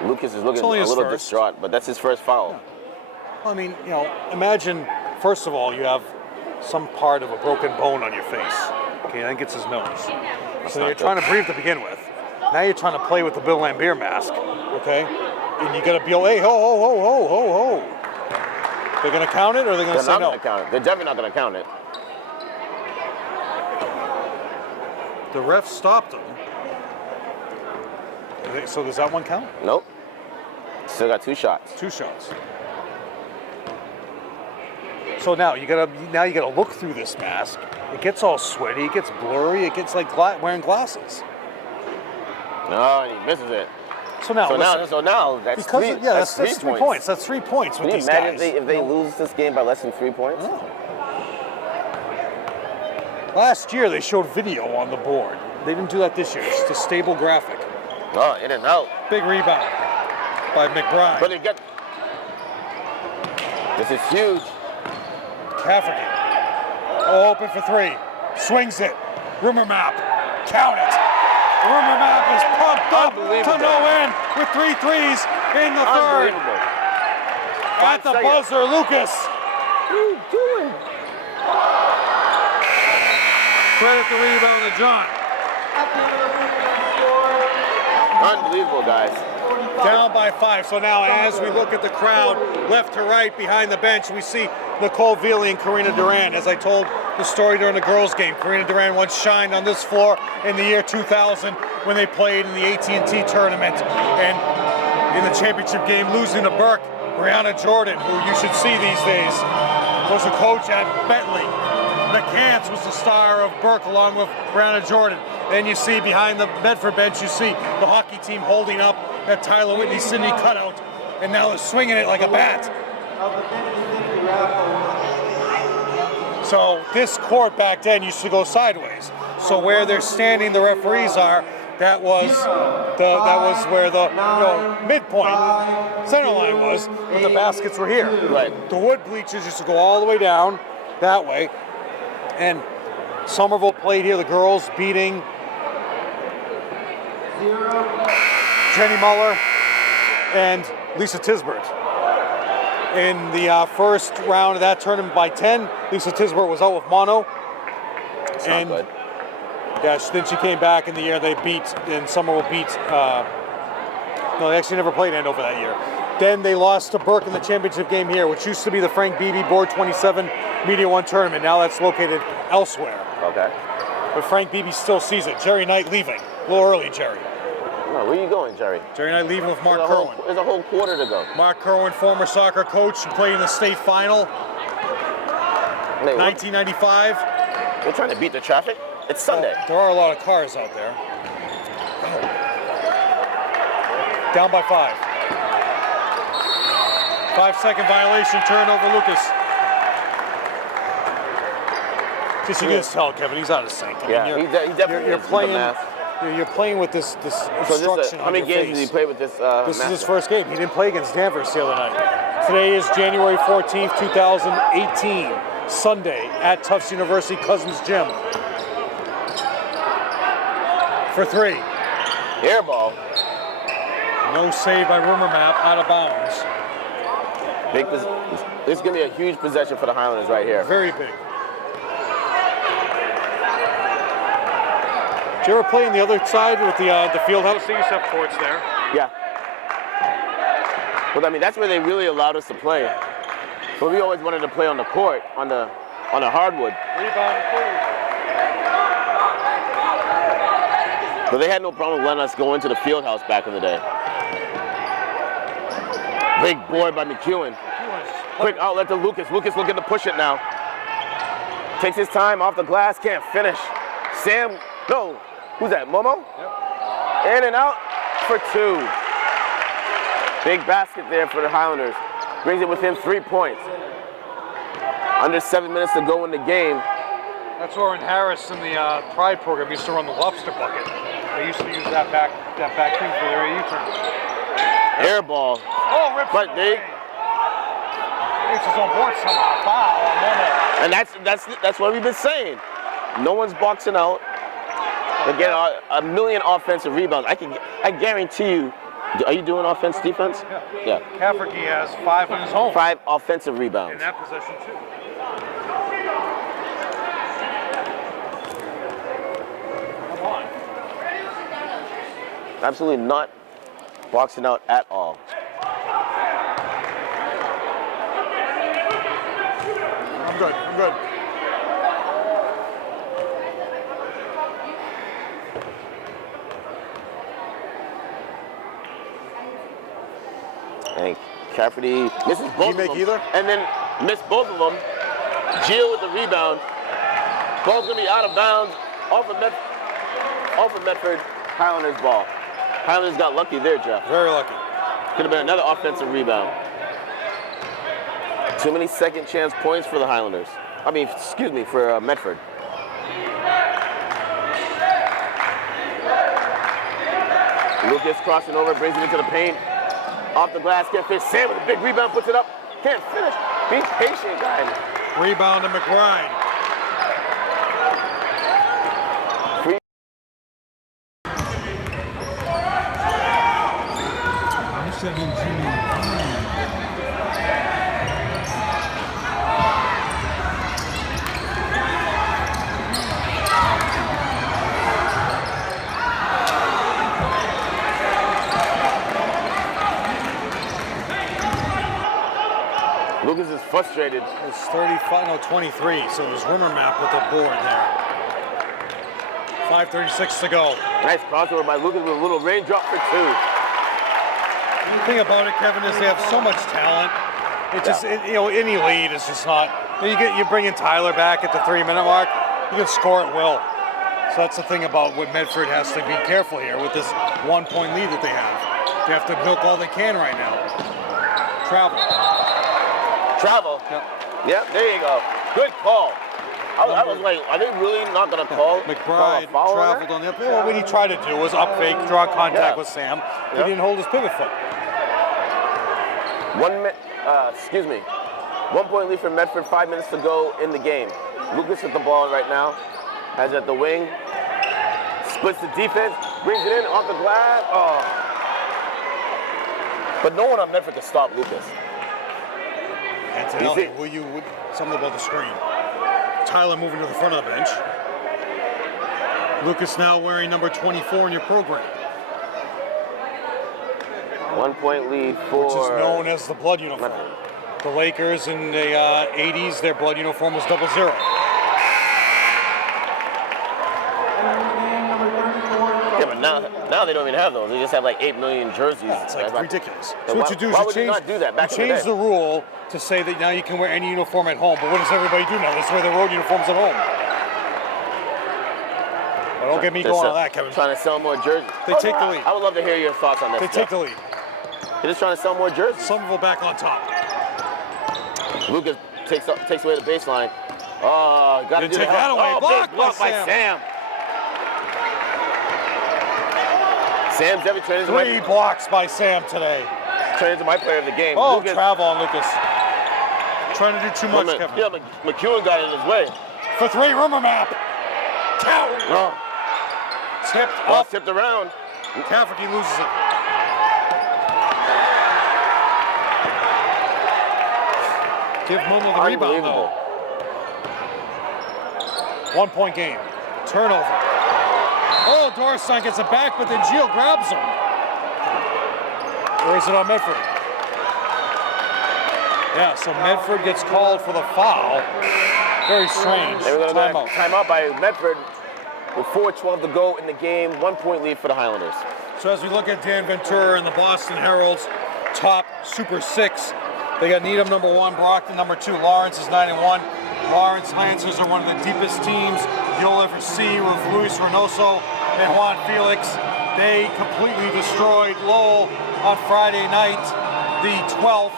Lucas is looking a only his little first. distraught, but that's his first foul. Yeah. I mean, you know, imagine, first of all, you have some part of a broken bone on your face. Okay, I think it's his nose. So you're trying to breathe to begin with. Now you're trying to play with the Bill Lambier mask, okay? And you gotta be, hey, ho, ho, ho, ho, ho, ho. They're gonna count it or they're gonna say They're not no? gonna count it. They're definitely not gonna count it. The ref stopped them. So does that one count? Nope. Still got 2 shots. 2 shots. So now you gotta look through this mask. It gets all sweaty, it gets blurry, it gets like wearing glasses. No, and he misses it. So now that's because three. that's 3 points. That's 3 points Can with you these imagine guys. if they lose this game by less than 3 points? No. Last year they showed video on the board. They didn't do that this year. It's just a stable graphic. Oh, in and out. Big rebound by McBride. But this is huge. Cafferty. Oh, open for 3. Swings it. Rumor map. Count it. Rumor map is pumped up to no end with 3 threes in the third. Unbelievable. At the buzzer, Lucas. What are you doing? Credit the rebound to John. Unbelievable, guys. Down by 5. So now as we look at the crowd, left to right behind the bench, we see Nicole Veely and Karina Duran. As I told the story during the girls' game, Karina Duran once shined on this floor in the year 2000 when they played in the AT&T tournament. And in the championship game, losing to Burke, Brianna Jordan, who you should see these days, was a coach at Bentley. McCants was the star of Burke along with Brianna Jordan. Then you see behind the Medford bench, you see the hockey team holding up that Tyler Whitney Sydney cutout, and now they're swinging it like a bat. So this court back then used to go sideways. So where they're standing, the referees are. That was where the midpoint center line was, but the baskets were here. Right. The wood bleachers used to go all the way down that way, and Somerville played here. The girls beating Jenny Muller and Lisa Tisbert. In the first round of that tournament by 10, Lisa Tisbert was out with mono. That's not good. Yeah, then she came back in the year they beat, and Somerville beat, no, they actually never played Andover that year. Then they lost to Burke in the championship game here, which used to be the Frank Beebe Board 27 Media One tournament. Now that's located elsewhere. Okay. But Frank Beebe still sees it. Jerry Knight leaving. A little early, Jerry. No, where are you going, Jerry? Jerry Knight leaving with Mark Kerwin. There's a whole quarter to go. Mark Kerwin, former soccer coach, who played in the state final, 1995. They're trying to beat the traffic? It's Sunday. There are a lot of cars out there. Oh. Down by 5. 5-second violation, turnover, Lucas. Just you can just tell Kevin, he's out of sync. I mean, Yeah, he definitely you're is playing. the math. You're playing with this obstruction How on many your games face. did he play with this? This is mask his on? first game. He didn't play against Danvers the other night. Today is January 14th, 2018, Sunday at Tufts University Cousens Gym. For 3. Air ball. No save by Rumor Map, out of bounds. This is going to be a huge possession for the Highlanders right here. Very big. Did you ever play on the other side with the field house? They used to have courts there. Yeah. Well, I mean, that's where they really allowed us to play. But we always wanted to play on the court, on the hardwood. Rebound, But they had no problem letting us go into the field house back in the day. Big board by McEwen. Quick outlet to Lucas. Lucas looking to push it now. Takes his time off the glass, can't finish. Sam, no. Who's that, Momo? Yep. In and out for 2. Big basket there for the Highlanders. Brings it within 3 points. Under 7 minutes to go in the game. That's where in Harris in the Pride program used to run the lobster bucket. They used to use that back thing for their U-turn. Air ball. Oh, rips But it they, away. It's on board somehow. Foul. and that's what we've been saying. No one's boxing out. They get a million offensive rebounds. I guarantee you, Are you doing offense, defense? Yeah. Cafferty has 5 on his own. 5 offensive In rebounds. that possession, too. Come on. Absolutely not boxing out at all. I'm good. I'm good. And Cafferty misses both of make them. either? And then missed both of them. Gio with the rebound. Ball's gonna be out of bounds off of Medford. Highlanders ball. Highlanders got lucky there, Jeff. Very lucky. Could have been another offensive rebound. Too many second chance points for the Highlanders. I mean, excuse me, for Medford. Lucas crossing over, brings it into the paint. Off the glass, can't finish. Sam with a big rebound, puts it up. Can't finish. Be patient, guys. Rebound to McBride. Lucas is frustrated. It's 35, no, 23, so it was rumor map with the board there. 5:36 to go. Nice crossover by Lucas with a little raindrop for 2. The thing about it, Kevin, is they have so much talent. It just, any lead is just not. You bring in Tyler back at the 3-minute mark, you can score at will. So that's the thing about what Medford has to be careful here with this 1-point lead that they have. They have to milk all they can right now. Travel. Yep, there you go. Good call. I was like, are they really not going to call McBride a foul traveled on the up. Well, what he tried to do was up fake, draw contact with Sam. He didn't hold his pivot foot. 1 point lead for Medford, 5 minutes to go in the game. Lucas with the ball right now. Has it at the wing. Splits the defense, brings it in off the glass. Oh. But no one on Medford can stop Lucas. Antonelli, something about the screen. Tyler moving to the front of the bench. Lucas now wearing number 24 in your program. 1 point lead for... Which is known as the blood uniform. Medford. The Lakers in the 80s, their blood uniform was 00. Yeah, but now they don't even have those. They just have like 8 million jerseys. Yeah, it's like ridiculous. So what you do is why you would you not do that back in the change day? the rule to say that now you can wear any uniform at home. But what does everybody do now? They wear their road uniforms at home. Well, don't get me going on that, Kevin. Trying to sell more jerseys. They take the lead. I would love to hear your thoughts on this. They take the lead. They're just trying to sell more jerseys. Somerville back on top. Lucas takes away the baseline. Oh, got to do take that away. Oh, Block big block by Sam. Sam's every trainer. 3 blocks by Sam today. Turned into my player of the game. Oh, Lucas, travel on Lucas. Trying to do too much, Kevin. Yeah, McEwen got in his way. For 3, rumor map. Oh. Tipped Ball up. tipped around. Cafferty loses it. Give Mundo the rebound, though. 1 point game. Turnover. Oh, Dorstein gets it back, but then Gio grabs him. Or is it on Medford? Yeah, so Medford gets called for the foul. Very strange. Timeout. Timeout by Medford with 4:12 to go in the game. 1 point lead for the Highlanders. So as we look at Dan Ventura and the Boston Herald's top Super 6, they got Needham number 1, Brockton number 2, Lawrence is 9-1. Lawrence Lancers are one of the deepest teams you'll ever see with Luis Reynoso and Juan Felix. They completely destroyed Lowell on Friday night, the 12th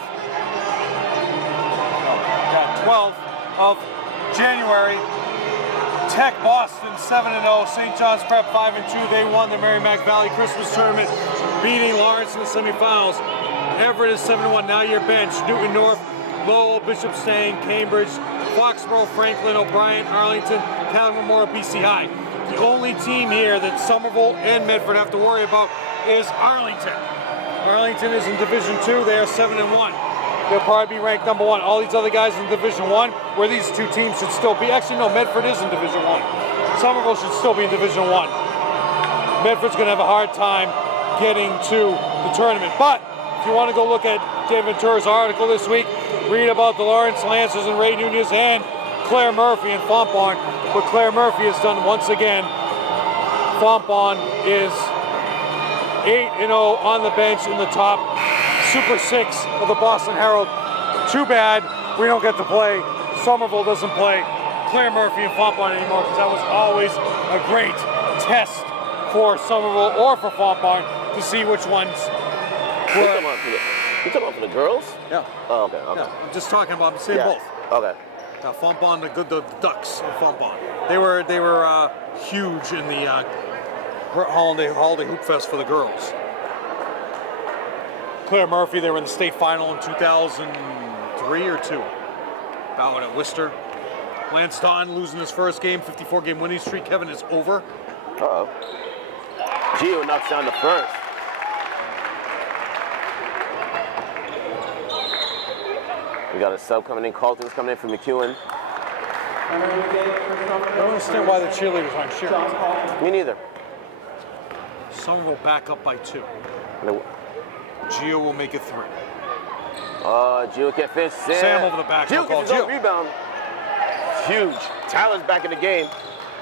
of January. Tech Boston 7-0, St. John's Prep 5-2. They won the Merrimack Valley Christmas Tournament, beating Lawrence in the semifinals. Everett is 7-1. Now your bench: Newton North, Lowell, Bishop Stang, Cambridge, Foxborough, Franklin, O'Brien, Arlington, Town Memorial, BC High. The only team here that Somerville and Medford have to worry about is Arlington. Arlington is in Division 2. They are 7-1. They'll probably be ranked number 1. All these other guys in Division 1, where these two teams should still be. Actually, no, Medford is in Division 1. Somerville should still be in Division 1. Medford's going to have a hard time getting to the tournament. But if you want to go look at Dave Ventura's article this week, read about the Lawrence Lancers and Ray Nunez and Claire Murphy and Fontbonne. What Claire Murphy has done once again, Fontbonne is 8-0 on the bench in the top Super 6 of the Boston Herald. Too bad we don't get to play. Somerville doesn't play Claire Murphy and Fontbonne anymore, because that was always a great test for Somerville or for Fontbonne to see which ones were. You talking about for the girls? Yeah. Oh, okay. Yeah, I'm just talking about, I'm saying both. Okay. Fontbonne, the Ducks of Fontbonne. They were huge in the Holiday Hoop Fest for the girls. Claire Murphy, they were in the state final in 2003 or 2. Bowed at Worcester. Lance Don losing his first game, 54-game winning streak. Kevin, is over. Uh-oh. Gio knocks down the first. We got a sub coming in. Carlton's coming in from McEwen. I don't understand why the cheerleaders aren't cheering. Me neither. Somerville back up by 2. Gio will make it 3. Gio can't finish. Sam over the back. Gio gets his own rebound. Huge. Tyler's back in the game.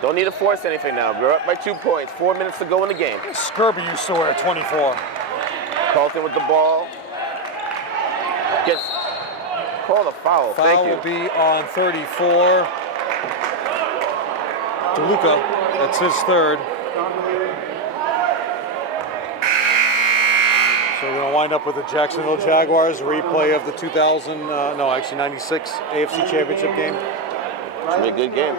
Don't need to force anything now. We're up by 2 points. 4 minutes to go in the game. Skirby used to wear 24. Carlton with the ball. Gets called a foul. Foul Thank you. will be on 34. DeLuca, that's his third. So we're going to wind up with the Jacksonville Jaguars replay of the 96 AFC Championship game. It's going to be a good game.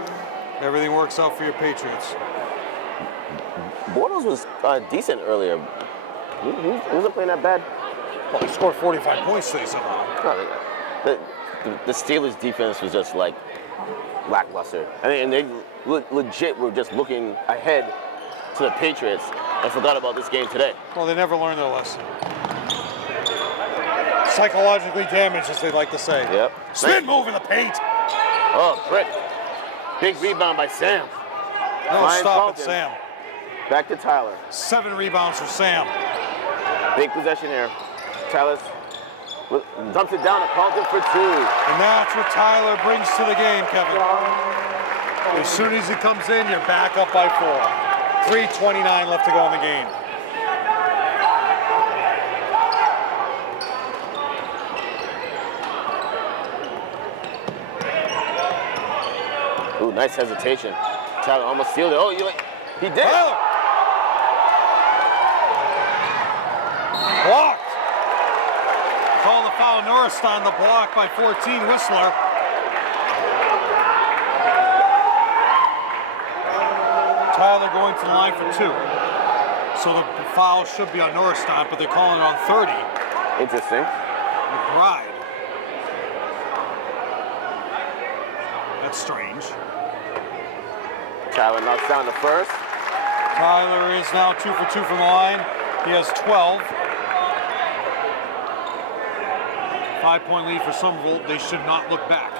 Everything works out for your Patriots. Bortles was decent earlier. He wasn't playing that bad. Well, he scored 45 points today somehow. No, the Steelers' defense was just like lackluster. I mean, and they legit were just looking ahead to the Patriots and forgot about this game today. Well, they never learned their lesson. Psychologically damaged, as they like to say. Yep. Spin move in the paint. Oh, Brick. Big rebound by Sam. No, stop it, Sam. Back to Tyler. 7 rebounds for Sam. Big possession here. Tyler dumps it down to Carlton for 2. And that's what Tyler brings to the game, Kevin. As soon as he comes in, you're back up by 4. 3:29 left to go in the game. Ooh, nice hesitation. Tyler almost sealed it. Oh, he did. Tyler! Blocked. Call the foul. Norristown, the block by 14, Whistler. Tyler going to the line for 2. So the foul should be on Norristown, but they're calling it on 30. Interesting. McBride. That's strange. Tyler knocks down the first. Tyler is now 2 for 2 from the line. He has 12. 5-point lead for Somerville. They should not look back.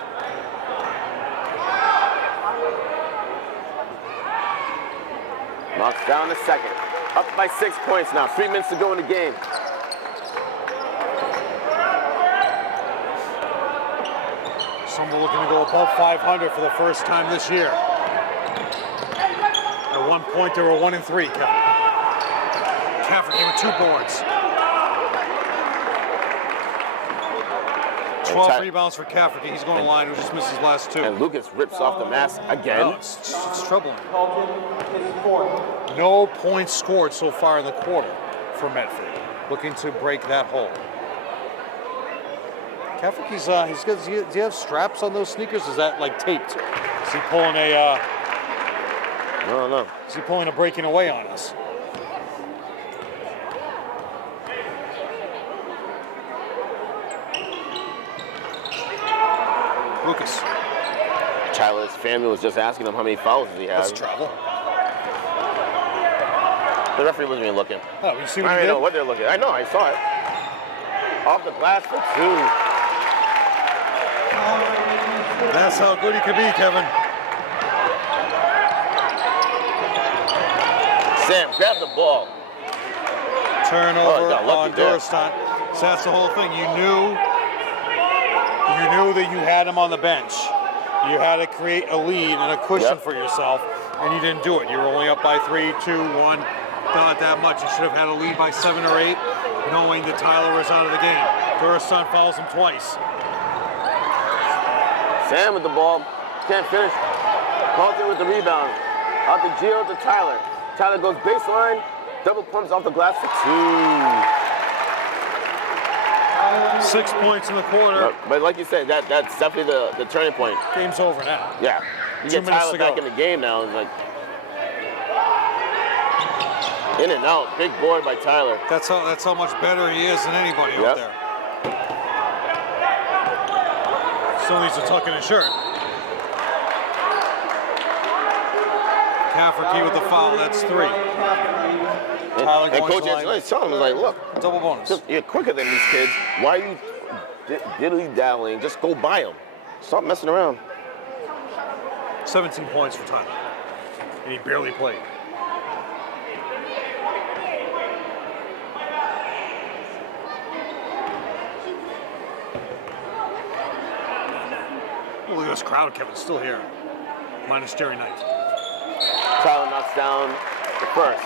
Knocks down the second. Up by 6 points now. 3 minutes to go in the game. Somerville looking to go above 500 for the first time this year. At one point, they were 1-3, Kevin. Cafferty with 2 boards. 12 rebounds for Cafferty. He's going to line, who just missed his last 2. And Lucas rips off the mask again. No, it's troubling. No points scored so far in the quarter for Medford. Looking to break that hole. Cafferty's, does he have straps on those sneakers? Is that like taped? Is he pulling a, I don't know. Is he pulling a breaking away on us? Lucas. Tyler's family was just asking him how many fouls does he have. That's travel. The referee wasn't even looking. Oh, you see I what don't he even did? know what they're looking at. I know, I saw it. Off the glass for 2. That's how good he could be, Kevin. Sam, grab the ball. Turnover got lucky on there. Durston. So that's the whole thing. You knew that you had him on the bench. You had to create a lead and a cushion for yourself, and you didn't do it. You were only up by 3, 2, 1. Not that much. You should have had a lead by 7 or 8, knowing that Tyler was out of the game. Durston fouls him twice. Sam with the ball. Can't finish. Carlton with the rebound. Out to Gio to Tyler. Tyler goes baseline. Double pumps off the glass for 2. 6 points in the quarter. But like you said, that's definitely the turning point. Game's over now. Yeah. You 2 get minutes Tyler to back go. in the game now. It's like in and out. Big board by Tyler. That's how much better he is than anybody out there. Still needs to tuck in his shirt. Cafferty with the foul. That's 3. Tyler And going Coach to the line. Angelis telling him, like, look, Double bonus. you're quicker than these kids. Why are you diddly-daddling? Just go by them. Stop messing around. 17 points for Tyler. And he barely played. Oh, look at this crowd, Kevin. Still here. Minus Jerry Knight. Tyler knocks down the first.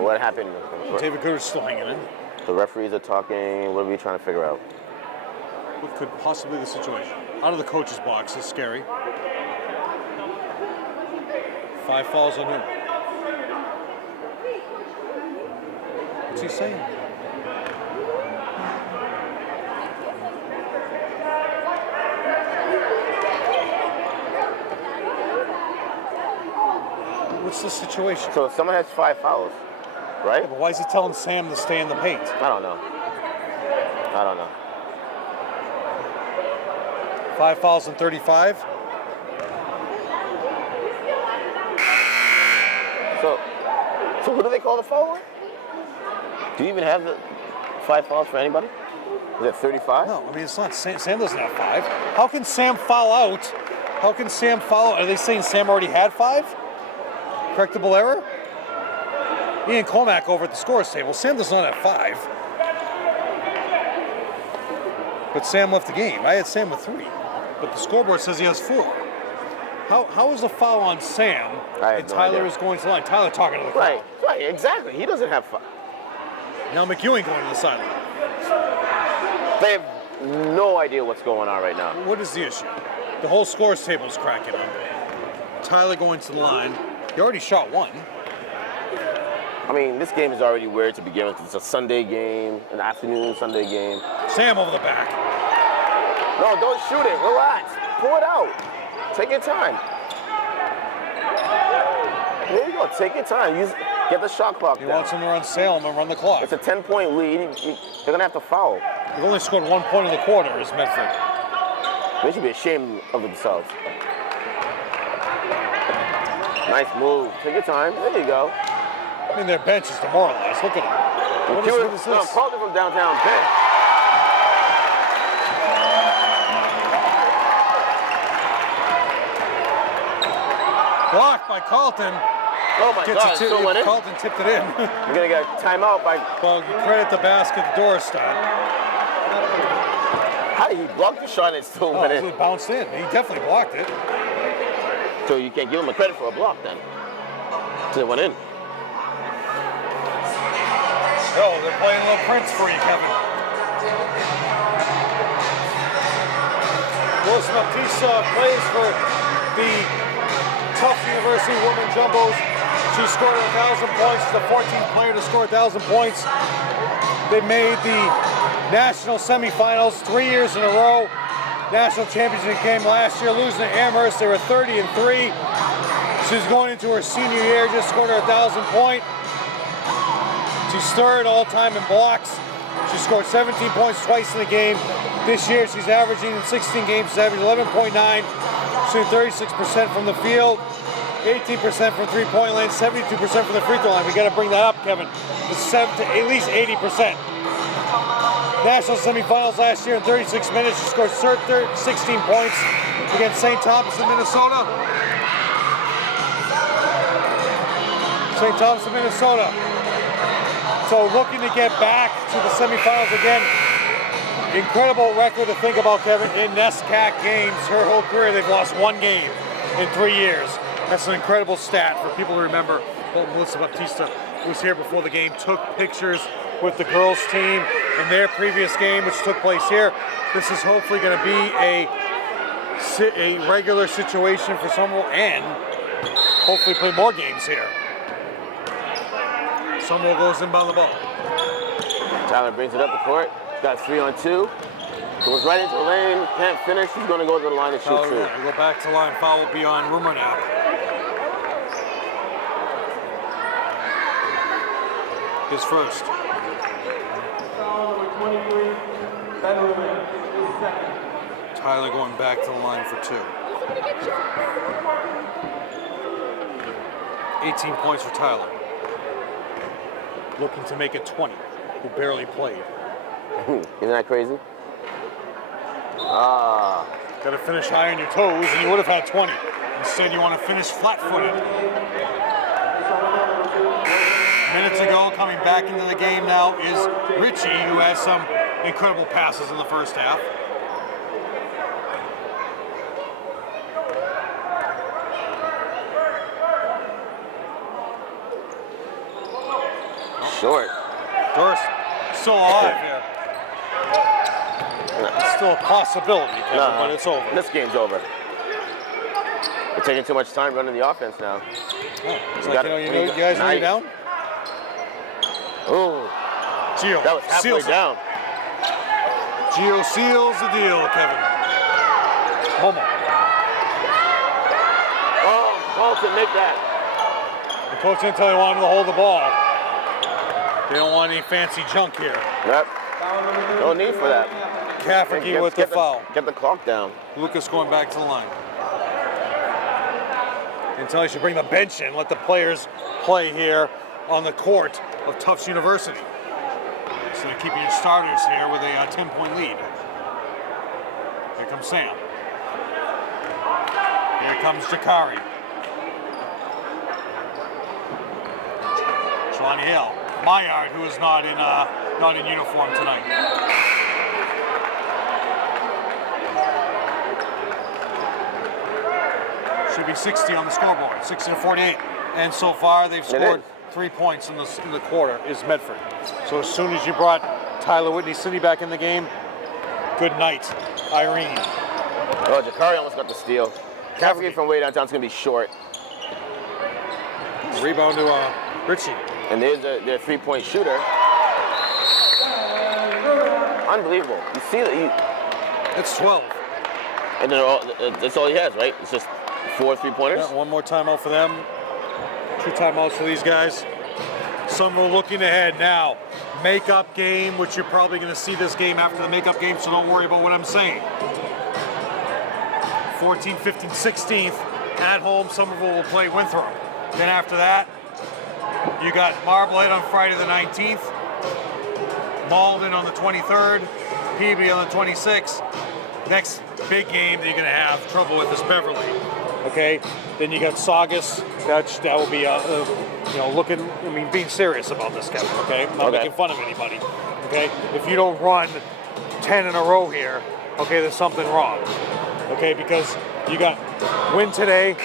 What happened? David Gooder's still hanging in. The referees are talking. What are we trying to figure out? What could possibly be the situation? Out of the coach's box is scary. 5 fouls on him. What's he saying? What's the situation? So someone has 5 fouls, right? But why is he telling Sam to stay in the paint? I don't know. 5 fouls and 35? So who do they call the foul on? Do you even have the 5 fouls for anybody? Is it 35? No, I mean, it's not. Sam doesn't have 5. How can Sam foul out? How can Sam foul out? Are they saying Sam already had 5? Correctable error? Ian Comack over at the scores table. Sam does not have 5. But Sam left the game. I had Sam with 3. But the scoreboard says he has 4. How is the foul on Sam and Tyler is going to the line? Tyler talking to the crowd. Right, exactly. He doesn't have 5. Now McEwing going to the sideline. They have no idea what's going on right now. What is the issue? The whole scores table is cracking up. Tyler going to the line. He already shot 1. I mean, this game is already weird to begin with. It's a Sunday game, an afternoon Sunday game. Sam over the back. No, don't shoot it. Relax. Pull it out. Take your time. There you go. Take your time. Get the shot clock He down. wants him to run Salem and run the clock. It's a 10-point lead. They're going to have to foul. They've only scored 1 point in the quarter as Medford. They should be ashamed of themselves. Nice move. Take your time. There you go. I mean, their bench is demoralized. Look at them. What is No, this? Carlton from downtown. Bench. Blocked by Carlton. Oh my God, still went in. Carlton tipped it in. We're going to get a timeout by... Well, you credit the basket to Durston. How did he block the shot and it still went in? It bounced in. He definitely blocked it. So you can't give him a credit for a block then. So it went in. Oh, they're playing a little Prince for you, Kevin. Melissa Baptiste plays for the Tufts University Women Jumbos. She scored 1,000 points. She's the 14th player to score 1,000 points. They made the national semifinals 3 years in a row. National championship game last year, losing to Amherst. They were 30-3. She's going into her senior year, just scored her 1,000 point. She's third all time in blocks. She scored 17 points twice in the game. This year, she's averaging in 16 games, she's averaging 11.9, shooting 36% from the field, 18% from three-point line, 72% from the free throw line. We got to bring that up, Kevin, to at least 80%. National semifinals last year in 36 minutes. She scored 16 points against St. Thomas in Minnesota. St. Thomas in Minnesota. So looking to get back to the semifinals again. Incredible record to think about, Kevin. In NESCAC games, her whole career, they've lost one game in 3 years. That's an incredible stat for people to remember. Melissa Baptista was here before the game, took pictures with the girls team in their previous game, which took place here. This is hopefully going to be a regular situation for Somerville and hopefully play more games here. Somerville goes in by the ball. Tyler brings it up the court. Got 3 on 2. Goes right into the lane. Can't finish. He's going to go to the line and shoot two. Yeah, we go back to line. Foul will be on Rumor Nap. His first. Foul number 23, Ben Ruman, his second. Tyler going back to the line for 2. 18 points for Tyler. Looking to make it 20, who barely played. Isn't that crazy? Got to finish high on your toes, and you would have had 20. Instead, you want to finish flat-footed. Minutes ago, coming back into the game now is Richie, who has some incredible passes in the first half. Short. Durst, still alive here. It's still a possibility, Kevin, but it's over. This game's over. We're taking too much time running the offense now. Oh, it's like, you guys know you're down? Oh, Gio that was halfway down. Gio seals the deal, Kevin. Momo. Oh, Colton, make that. The coach didn't tell you wanted to hold the ball. They don't want any fancy junk here. Yep. No need for that. Cafferty with the foul. Get the clock down. Lucas going back to the line. Until you should bring the bench in, let the players play here on the court of Tufts University. So they're keeping your starters here with a 10-point lead. Here comes Sam. Here comes Jakari. Johnny Hill. Maillard, who is not in uniform tonight. Should be 60 on the scoreboard, 60-48. And so far, they've scored 3 points in the quarter, is Medford. So as soon as you brought Tyler Whitney City back in the game, good night, Irene. Oh, Jakari almost got the steal. Cafferty from way downtown is going to be short. Rebound to Richie. And there's their three-point shooter. Unbelievable. You see that? It's 12. And that's all he has, right? It's just 4 3-pointers? Yeah, one more timeout for them. 2 timeouts for these guys. Somerville looking ahead now. Makeup game, which you're probably going to see this game after the makeup game, so don't worry about what I'm saying. 14th, 15th, 16th. At home, Somerville will play Winthrop. Then after that, you got Marblehead on Friday the 19th, Malden on the 23rd, Peabody on the 26th. Next big game that you're going to have trouble with is Beverly. Okay, then you got Saugus. That will be being serious about this, Kevin. Okay, I'm not making fun of anybody. Okay, if you don't run 10 in a row here, okay, there's something wrong. Okay, because you got win today.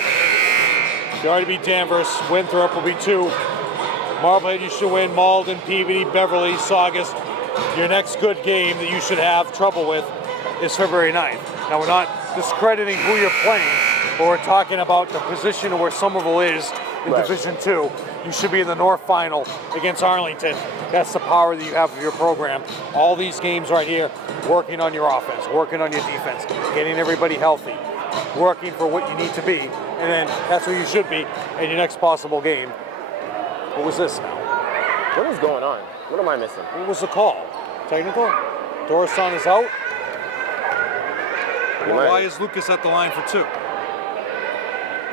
You already beat Danvers. Winthrop will be 2. Marblehead you should win. Malden, Peabody, Beverly, Saugus. Your next good game that you should have trouble with is February 9th. Now we're not discrediting who you're playing, but we're talking about the position where Somerville is in Division 2. You should be in the North Final against Arlington. That's the power that you have of your program. All these games right here, working on your offense, working on your defense, getting everybody healthy, working for what you need to be, and then that's where you should be in your next possible game. What was this now? What is going on? What am I missing? What was the call? Technical. Dorson is out. You're Why right. is Lucas at the line for 2?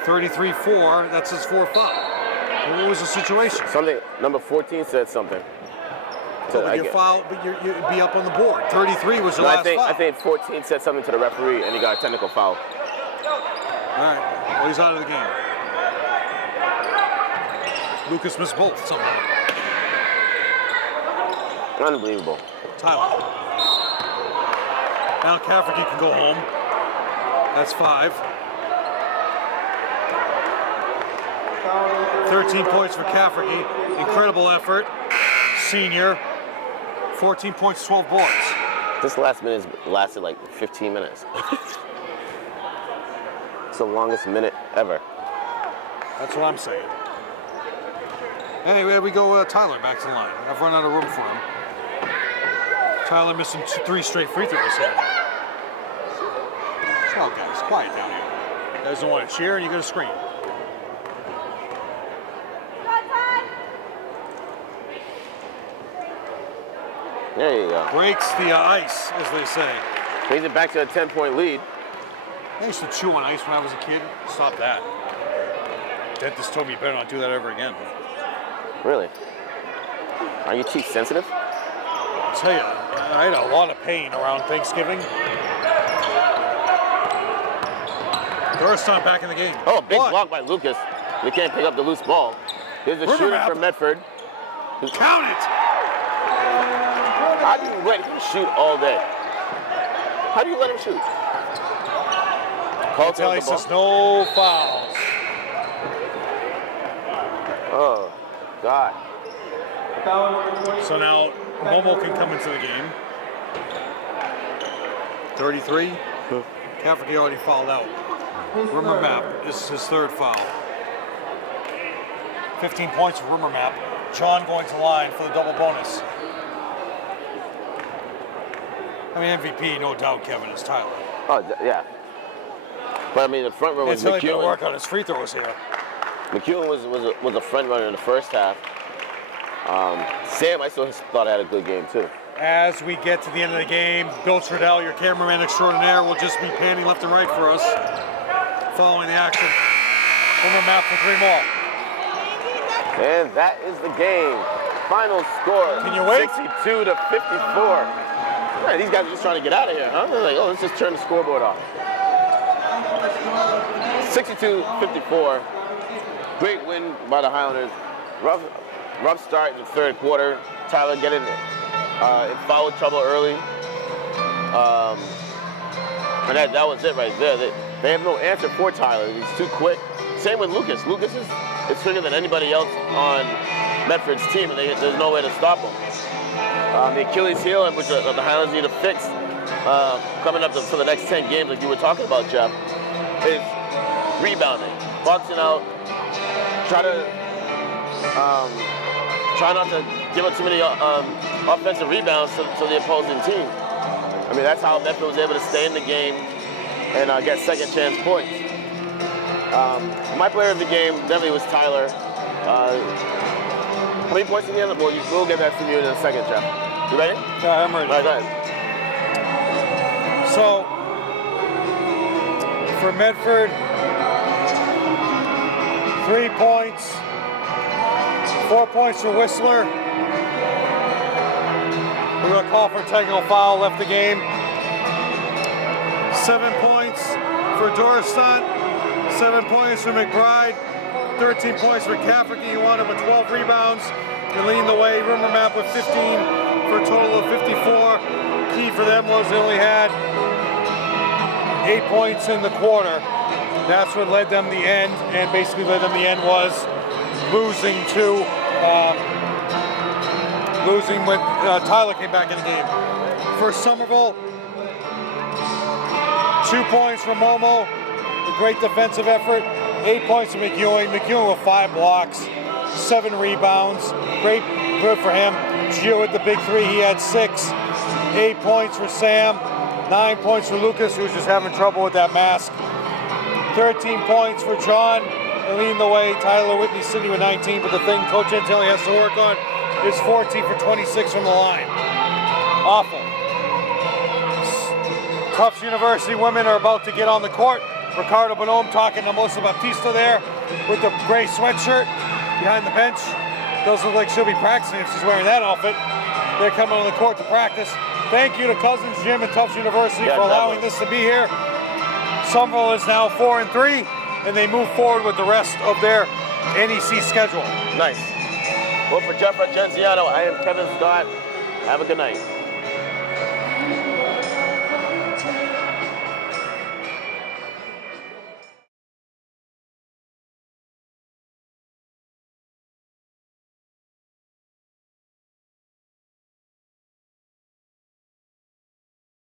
33-4, that's his 4th foul. What was the situation? Something, number 14 said something. So But your foul, but you'd be up on the board. 33 was your last foul. I think 14 said something to the referee and he got a technical foul. All right, well, he's out of the game. Lucas missed both somehow. Unbelievable. Tyler. Now Cafferty can go home. That's 5. 13 points for Cafferty. Incredible effort. Senior. 14 points, 12 boards. This last minute lasted like 15 minutes. It's the longest minute ever. That's what I'm saying. Anyway, we go Tyler back to the line. I've run out of room for him. Tyler missing 3 straight free throws here. Oh, guys, quiet down here. You guys don't want to cheer and you're going to scream. There you go. Breaks the ice, as they say. Brings it back to a 10-point lead. I used to chew on ice when I was a kid. Stop that. Dentist told me you better not do that ever again. Really? Are your teeth sensitive? I'll tell you, I had a lot of pain around Thanksgiving. Dorson back in the game. Oh, big block by Lucas. They can't pick up the loose ball. Here's the shooter from Medford. Count it! How do you let him shoot all day? How do you let him shoot? Call He says no fouls. Oh, God. So now Momo can come into the game. 33. Cafferty already fouled out. Rumor Map is his 3rd foul. 15 points for Rumor Map. John going to line for the double bonus. I mean, MVP, no doubt, Kevin, is Tyler. Oh, yeah. But I mean, the front row was It's really McEwen. work on his free throws here. McEwen was a front runner in the first half. Sam, I still thought had a good game too. As we get to the end of the game, Bill Trudell, your cameraman extraordinaire, will just be panning left and right for us, following the action. Rumor Map for 3 more. And that is the game. Final score, Can you wait? 62-54. Man, these guys are just trying to get out of here, huh? They're like, oh, let's just turn the scoreboard off. 62-54. Great win by the Highlanders. Rough start in the 3rd quarter. Tyler getting in foul trouble early. And that was it right there. They have no answer for Tyler. He's too quick. Same with Lucas. Lucas is quicker than anybody else on Medford's team, and there's no way to stop him. The Achilles heel, which the Highlanders need to fix coming up for the next 10 games, like you were talking about, Jeff, is rebounding. Boxing out, try not to give up too many offensive rebounds to the opposing team. I mean, that's how Medford was able to stay in the game and get second chance points. My player of the game definitely was Tyler. How many points in the end? Well, we'll get that from you in a second, Jeff. You ready? Yeah, I'm ready. All right, go ahead. So, for Medford, 3 points, 4 points for Whistler. We're going to call for a technical foul, left the game. 7 points for Dorson, 7 points for McBride, 13 points for Cafferty. He wound up with 12 rebounds. They leading the way. Rumor Map with 15 for a total of 54. Key for them was they only had 8 points in the quarter. That's what led them the end, and basically led them the end was losing when Tyler came back in the game. For Somerville, 2 points for Momo, a great defensive effort. 8 points for McEwen. McEwen with 5 blocks, 7 rebounds. Good for him. Gio with the big 3, he had 6. 8 points for Sam, 9 points for Lucas, who's just having trouble with that mask. 13 points for John, and leading the way, Tyler Whitney City with 19, but the thing Coach Antilli has to work on is 14 for 26 from the line. Awful. Tufts University women are about to get on the court. Ricardo Bonhomme talking to Melissa Baptista there with the gray sweatshirt behind the bench. Doesn't look like she'll be practicing if she's wearing that outfit. They're coming on the court to practice. Thank you to Cousens Gym and Tufts University for allowing this to be here. Somerville is now 4-3, and they move forward with the rest of their NEC schedule. Nice. Well, for Jeff Argenziano, I am Kevin Scott. Have a good night.